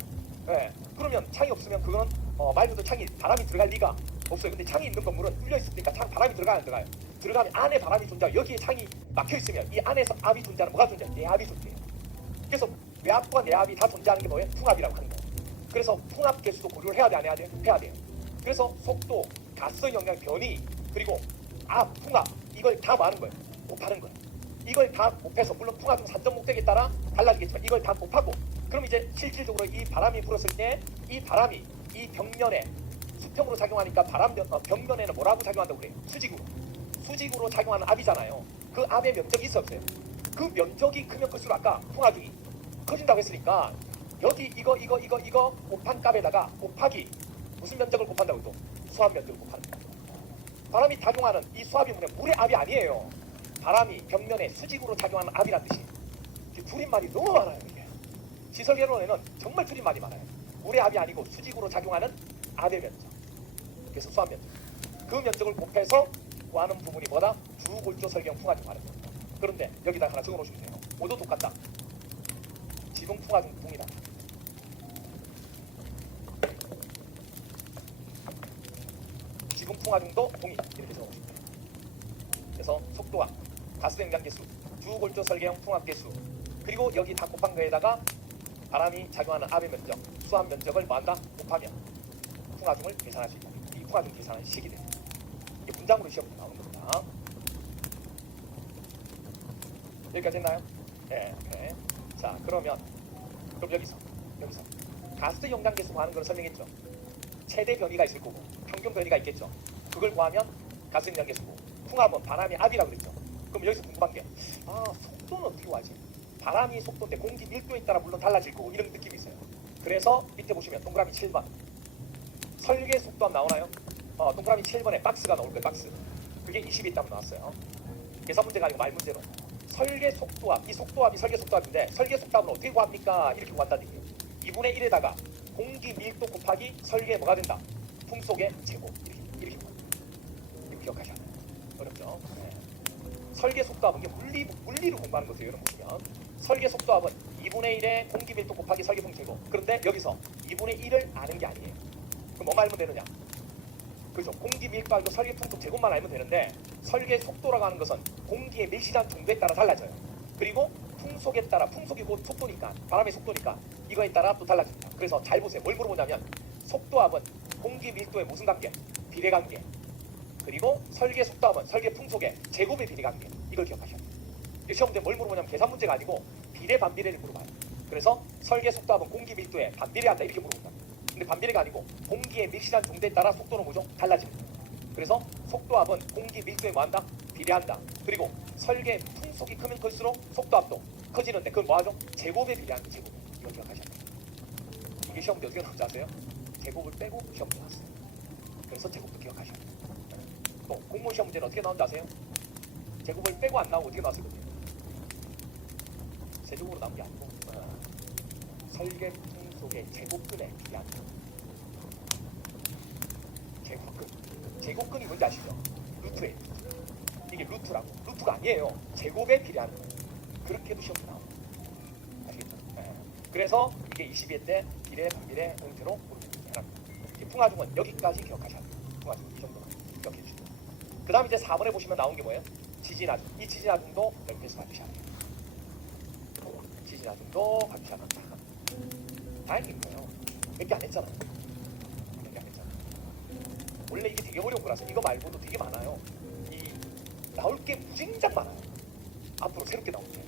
예. 그러면 창이 없으면 그건 말 그대로 창이 바람이 들어갈 리가 없어요. 근데 창이 있는 건물은 뚫려 있으니까 바람이 들어가요 안 들어가요? 들어가면 안에 바람이 존재하고 여기에 창이 막혀 있으면 이 안에서 압이 존재하는 뭐가 존재해요? 내압이 존재해요. 그래서 외압과 내압이 다 존재하는 게 뭐예요? 풍압이라고 하는 거예요. 그래서 풍압 개수도 고려를 해야 돼, 안 해야 돼? 해야 돼요. 그래서 속도, 가스 영향 변이, 그리고 압, 풍압 이걸 다 뭐 하는 거예요? 곱하는 거예요. 이걸 다 곱해서 물론 풍압은 산정 목적에 따라 달라지겠지만 이걸 다 곱하고 그럼 이제 실질적으로 이 바람이 불었을 때 이 바람이 이 벽면에 수평으로 작용하니까 벽면에는 뭐라고 작용한다고 그래요? 수직으로 작용하는 압이잖아요. 그 압의 면적이 있어 없어요? 그 면적이 크면 클수록 아까 풍압이 커진다고 했으니까 여기 이거 곱한 값에다가 곱하기 무슨 면적을 곱한다고 또 수압 면적을 곱하는 거예요. 바람이 작용하는 이 수압이 뭐냐 물의 압이 아니에요. 바람이 벽면에 수직으로 작용하는 압이란 뜻이. 줄임말이 너무 많아요. 이게 시설개론에는 정말 줄임말이 많아요. 물의 압이 아니고 수직으로 작용하는 압의 면적. 그래서 수압 면적. 그 면적을 곱해서 구하는 부분이 뭐다? 주골조 설경 풍화중 하는 겁니다. 그런데 여기다 하나 적어놓으시면 돼요. 모두 똑같다. 지붕 풍화중 동이다. 지붕 풍화중도 동이 이렇게 적어놓으시면 돼요. 그래서 속도와 가스 냉장계수, 주골조 설계형 풍압계수, 그리고 여기 다 곱한 거에다가 바람이 작용하는 압의 면적, 수압 면적을 뭐한다? 곱하면 풍화중을 계산할 수 있다. 이 풍화중 계산하는 식이 돼요. 이게 문장으로 시험에 나오는 겁니다. 여기까지 했나요? 네. 네. 자, 그럼 여기서 가스 용량계수 구하는 걸 설명했죠. 최대 변이가 있을 거고 평균 변이가 있겠죠. 그걸 구하면 가스 용량계수고 풍압은 바람의 압이라고 그랬죠. 그럼 여기서 궁금한 게 속도는 어떻게 구하지? 바람이 속도인데 공기 밀도에 따라 물론 달라질 거고 이런 느낌이 있어요. 그래서 밑에 보시면 동그라미 7번 설계 속도압 나오나요? 동그라미 7번에 박스가 나올 거예요. 박스. 그게 20이 있다고 나왔어요. 계산 문제가 아니고 말 문제로. 설계 속도압, 이 속도압이 설계 속도압인데 설계 속도압은 어떻게 구합니까? 이렇게 구한다는 얘기예요. 2분의 1에다가 공기 밀도 곱하기 설계 뭐가 된다? 풍속의 제곱. 이렇게 구합니다. 이거 기억하셔야 돼요. 어렵죠? 네. 설계 속도압은 이게 물리로 공부하는 거세요. 여러분 보시면. 설계 속도압은 2분의 1의 공기 밀도 곱하기 설계 풍 제곱. 그런데 여기서 2분의 1을 아는 게 아니에요. 그럼 뭐만 알면 되느냐? 그렇죠. 공기 밀도 알고 설계 풍속 제곱만 알면 되는데 설계 속도라고 하는 것은 공기의 밀실한 정도에 따라 달라져요. 그리고 풍속에 따라 풍속이 곧 속도니까 바람의 속도니까 이거에 따라 또 달라집니다. 그래서 잘 보세요. 뭘 물어보냐면 속도압은 공기 밀도의 무슨 관계? 비례관계. 그리고 설계 속도압은 설계 풍속의 제곱의 비례관계. 이걸 기억하셔야 돼요. 시험 문제 뭘 물어보냐면 계산 문제가 아니고 비례 반비례를 물어봐요. 그래서 설계 속도압은 공기 밀도에 반비례한다 이렇게 물어본다. 근데 반비례가 아니고 공기의 밀실한 정도에 따라 속도는 뭐죠? 달라집니다. 그래서 속도압은 공기 밀도에 뭐한다? 비례한다. 그리고 설계 풍속이 크면 클수록 속도압도 커지는데 그건 뭐하죠? 제곱에 비례하는 제곱. 이걸 기억하셔야 돼요. 이게 시험 문제 어떻게 나오는지 아세요? 제곱을 빼고 시험 문제 나왔어요. 그래서 제곱도 기억하셔야 돼요. 또 공무원 시험 문제는 어떻게 나오는지 아세요? 제곱을 빼고 안 나오고 어떻게 나왔을 거예요? 세제곱으로 나온 게 아니고 설계 풍속의 제곱근에 비례한 제곱근이 뭔지 아시죠? 루트에 이게 루트라고 루트가 아니에요. 제곱에 비례하는 거예요. 그렇게도 시험이 나옵니다. 아시겠죠? 네. 그래서 이게 22회 때 비례 반비례 형태로 해놨습니다. 풍화중은 여기까지 기억하셔야 돼요. 풍화중 이 정도만 기억해 주시고 그 다음 이제 4번에 보시면 나온 게 뭐예요? 지진하중. 이 지진하중도 10개수 봐주셔야 돼요. 지진하중도 봐주셔야 합니다. 다행인 거예요. 몇 개 안 했잖아요. 몇 개 안 했잖아요. 원래 이게 되게 어려운 거라서 이거 말고도 되게 많아요. 이 나올 게 무진장 많아요. 앞으로 새롭게 나올 게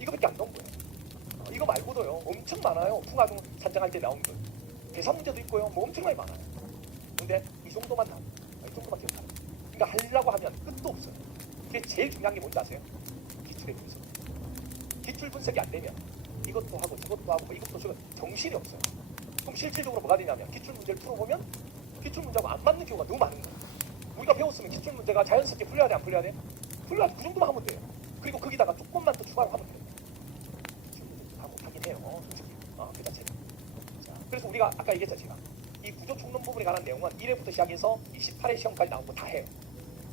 이거밖에 안 나온 거예요. 이거 말고도요 엄청 많아요. 풍화중 산정할 때 나온 거 계산 문제도 있고요. 뭐 엄청 많이 많아요. 근데 이 정도만 나와요. 이 정도만 기억하는 거예요. 그러니까 하려고 하면 끝도 없어요. 이게 제일 중요한 게 뭔지 아세요? 기출의 분석. 기출 분석이 안 되면 이것도 하고 저것도 하고 이것도 저것 정신이 없어요. 그럼 실질적으로 뭐가 되냐면 기출 문제를 풀어보면 기출 문제하고 안 맞는 경우가 너무 많은 거예요. 우리가 배웠으면 기출 문제가 자연스럽게 풀려야 돼 안 풀려야 돼? 풀려야 돼. 그 정도만 하면 돼요. 그리고 거기다가 조금만 더 추가로 하면 돼요. 다 못하긴 해요. 그 자체는. 자, 그래서 우리가 아까 얘기했죠 제가. 이 구조 총론 부분에 관한 내용은 1회부터 시작해서 28회 시험까지 나온 거 다 해요.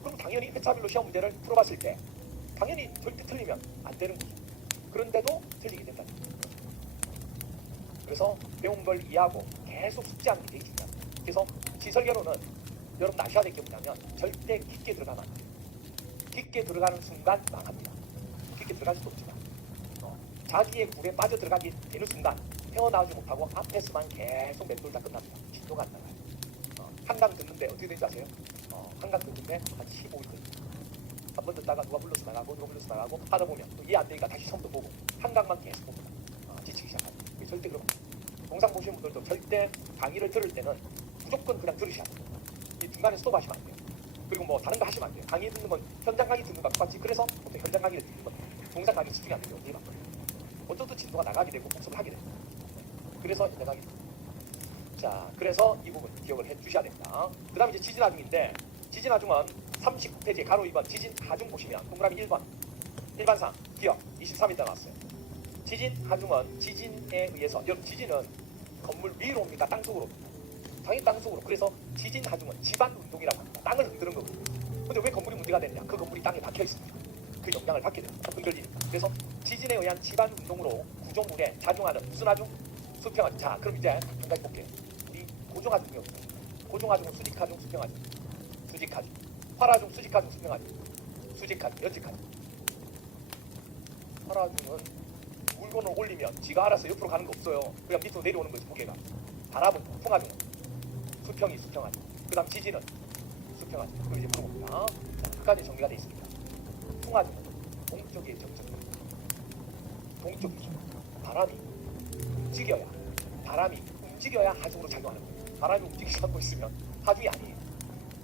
그럼 당연히 회차별로 시험 문제를 풀어봤을 때 당연히 절대 틀리면 안 되는 거죠. 그런데도 틀리게 된다는 거죠. 그래서 배운 걸 이해하고 계속 숙지하는 게 되게 중요합니다. 그래서 지설계로는 여러분 아셔야 될 게 뭐냐면 절대 깊게 들어가면 안 돼요. 깊게 들어가는 순간 망합니다. 깊게 들어갈 수도 없지만 자기의 굴에 빠져 들어가게 되는 순간 헤어나오지 못하고 앞에서만 계속 맴돌다 끝납니다. 진도가 안 나가요. 한강 듣는데 어떻게 되는지 아세요? 한강 듣는데 한 15일 걸립니다. 한 번 듣다가 누가 불러서 나가고 누가 불러서 나가고 하다 보면 또 이해 안 되니까 다시 처음부터 보고 한강만 계속 봅니다. 지치기 시작하고. 절대 그러면 동상 보시는 분들도 절대 강의를 들을 때는 무조건 그냥 들으셔야 돼요. 이 중간에 스톱하시면 안 돼요. 그리고 뭐 다른 거 하시면 안 돼요. 강의 듣는 건 현장 강의 듣는 거 똑같이. 그래서 보통 현장 강의를 듣는 건 동상 강의 집중이 안 되죠. 이해 맞거든요. 어쩌든 진도가 나가게 되고 복습을 하게 돼요. 그래서 현장 강의. 자, 그래서 이 부분 기억을 해 주셔야 됩니다. 그 다음에 이제 지진하중인데, 지진하중은 39페이지에 가로 2번 지진하중 보시면 동그라미 1번 일반상 기억 23일 나왔어요. 지진하중은 지진에 의해서, 여러분 지진은 건물 위로 옵니까 땅속으로 옵니까? 당연히 땅속으로. 그래서 지진하중은 지반 운동이라고 합니다. 땅을 흔드는 거거든요. 근데 왜 건물이 문제가 되느냐? 그 건물이 땅에 박혀 있습니다. 그 영향을 받게 됩니다. 흔들리니까. 그래서 지진에 의한 지반 운동으로 구조물에 작용하는 무슨 하중? 수평하중. 자, 그럼 이제 한 가지 볼게요. 우리 고정하중이 없어요. 고정하중은 수직하중, 수평하중. 수직하중. 활하중, 수직하중, 수평하중. 수직하중, 연직하중. 활하중은 물건을 올리면 지가 알아서 옆으로 가는 거 없어요. 그냥 밑으로 내려오는 거지, 무게가. 바람은 풍하중은 수평이 수평하중. 그 다음 지진은 수평하중. 그걸 이제 물어봅니다. 자, 끝까지 정리가 되어 있습니다. 풍하중은 동쪽에 정적입니다. 동쪽이죠. 바람이 움직여야 하중으로 작용하는 거예요. 바람이 움직이지 않고 있으면 하중이 아니에요.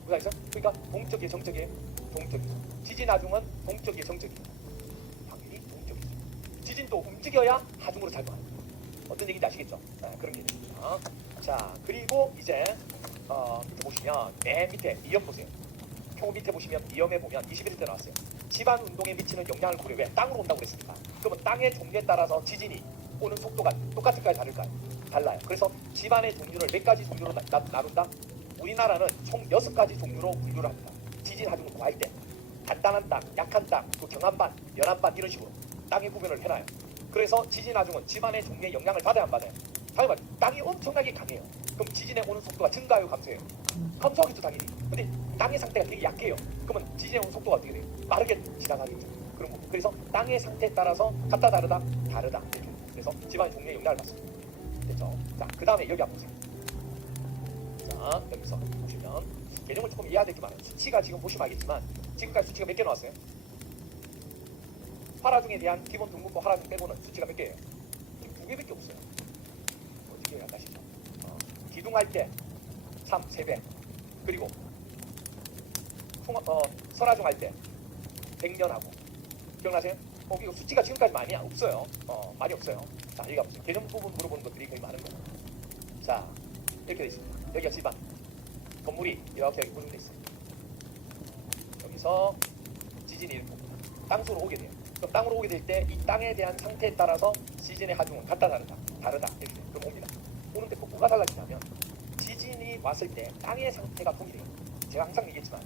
그래서 그러니까 동쪽에 정적에 동쪽이죠. 지진하중은 동쪽에 정적이죠. 당연히 동쪽이죠. 지진도 움직여야 하중으로 작용하는 거예요. 어떤 얘기인지 아시겠죠? 그런 게 있습니다. 자, 그리고 이제 밑에 보시면 맨 밑에 이염 보세요. 표 밑에 보시면 이염에 보면 21일 때 나왔어요. 지반 운동에 미치는 영향을 고려해. 땅으로 온다고 그랬습니까? 그러면 땅의 종류에 따라서 지진이 오는 속도가 똑같을까요? 다를까요? 달라요. 그래서 지반의 종류를 몇 가지 종류로 나눈다? 우리나라는 총 6가지 종류로 분류를 합니다. 지진 하중을 구할 때 단단한 땅, 약한 땅, 또 경한반, 연한반 이런 식으로 땅의 구별을 해놔요. 그래서 지진 하중은 지반의 종류에 영향을 받아야 안 받아요? 당연히 땅이 엄청나게 강해요. 그럼 지진에 오는 속도가 증가해요, 감소해요? 감소하겠죠, 당연히. 근데 땅의 상태가 되게 약해요. 그러면 지진에 오는 속도가 어떻게 돼요? 빠르게 지나가겠죠. 그런 거. 그래서 땅의 상태에 따라서 같다 다르다 다르다. 이렇게. 그래서 지반의 종류에 영향을 받습니다. 됐죠? 자, 그 다음에 여기 한번 보세요. 자, 여기서 보시면 개념을 조금 이해해야 될 게 많아요. 수치가 지금 보시면 알겠지만 지금까지 수치가 몇 개 나왔어요? 활하중에 대한 기본 등급과 활하중 빼고는 수치가 몇 개예요? 지금 2개밖에 없어요. 어떻게 해야 한다 싶죠? 기둥할 때 3, 3배. 그리고 설하중 할 때 100년하고. 기억나세요? 이거 수치가 지금까지 많이 없어요. 많이 없어요. 자, 여기가 무슨 개념 부분 물어보는 것들이 거의 많은 거예요. 자, 이렇게 돼 있습니다. 여기가 지반. 건물이 이렇게 여기 고정돼 있어요. 여기서 지진이 이렇게 옵니다. 땅속으로 오게 돼요. 그럼 땅으로 오게 될 때 이 땅에 대한 상태에 따라서 지진의 하중은 같다 다르다 이렇게 돼요. 그럼 옵니다. 오는데 뭐가 달라지냐면 지진이 왔을 때 땅의 상태가 동일해요. 제가 항상 얘기했지만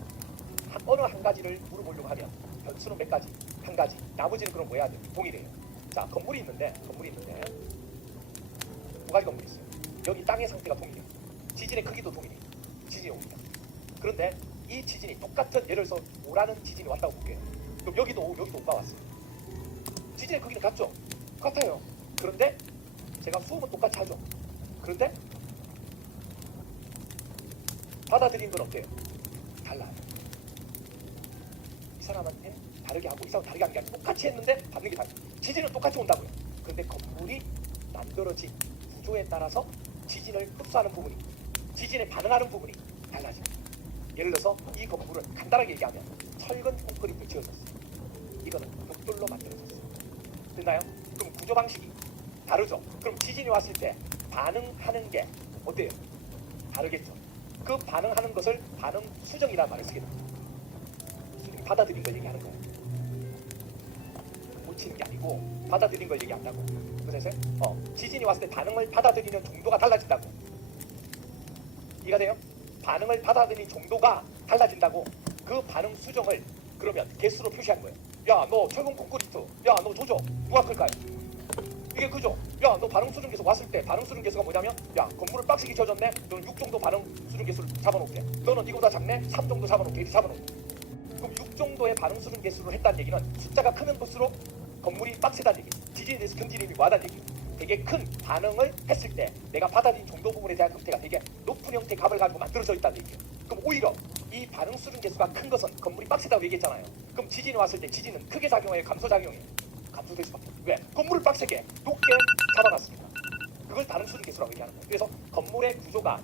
어느 한 가지를 물어보려고 하면 변수는 몇 가지? 한 가지. 나머지는 그럼 뭐 해야 돼요? 동일해요. 자, 건물이 있는데 두 가지 건물이 있어요. 여기 땅의 상태가 동일해요. 지진의 크기도 동일해요. 지진이 옵니다. 그런데 이 지진이 똑같은, 예를 들어서 오라는 지진이 왔다고 볼게요. 그럼 여기도 오가 왔어요. 지진의 크기는 같죠? 똑같아요. 그런데 제가 수음은 똑같이 하죠. 그런데 받아들인 건 어때요? 달라요. 이 사람한테 다르게 하고 이 사람 다르게 하는 게 아니라 똑같이 했는데 받는 게 달라요. 지진은 똑같이 온다고요. 그런데 건물이 만들어진 구조에 따라서 지진을 흡수하는 부분이, 지진에 반응하는 부분이 달라집니다. 예를 들어서 이 건물은 간단하게 얘기하면 철근 콘크리트 지어졌어요. 이거는 벽돌로 만들어졌어요. 됐나요? 그럼 구조 방식이 다르죠. 그럼 지진이 왔을 때 반응하는 게 어때요? 다르겠죠. 그 반응하는 것을 반응 수정이라는 말을 쓰게 됩니다. 받아들인 걸 얘기하는 거예요. 고치는 게 아니고 받아들인 걸 얘기한다고. 그래서 지진이 왔을 때 반응을 받아들이는 정도가 달라진다고. 이해가 돼요? 반응을 받아들이는 정도가 달라진다고. 그 반응 수정을 그러면 개수로 표시한 거예요. 야, 너 철근 콘크리트, 야, 너 조져. 누가 클까요? 이게 그죠? 야, 너 반응 수준 계수 왔을 때 반응 수준 계수가 뭐냐면, 야, 건물을 빡시게 지어졌네. 너는 6 정도 반응 수준 계수를 잡아놓게. 너는 이거보다 작네. 3 정도 잡아놓게. 이렇게 잡아놓게. 그럼 6 정도의 반응 수준 계수를 했다는 얘기는 숫자가 크면 클수록 건물이 빡세다는 얘기. 지진에 대해서 견디는 힘이 와다는 얘기. 되게 큰 반응을 했을 때 내가 받아들인 정도 부분에 대한 형태가 되게 높은 형태의 값을 가지고 만들어져 있다는 얘기예요. 그럼 오히려 이 반응 수준 개수가 큰 것은 건물이 빡세다고 얘기했잖아요. 그럼 지진이 왔을 때 지진은 크게 작용해요, 감소작용해요? 감소될 수밖에 없어요. 왜? 건물을 빡세게 높게 잡아놨으니까. 그걸 반응 수준 개수라고 얘기하는 거예요. 그래서 건물의 구조가 지진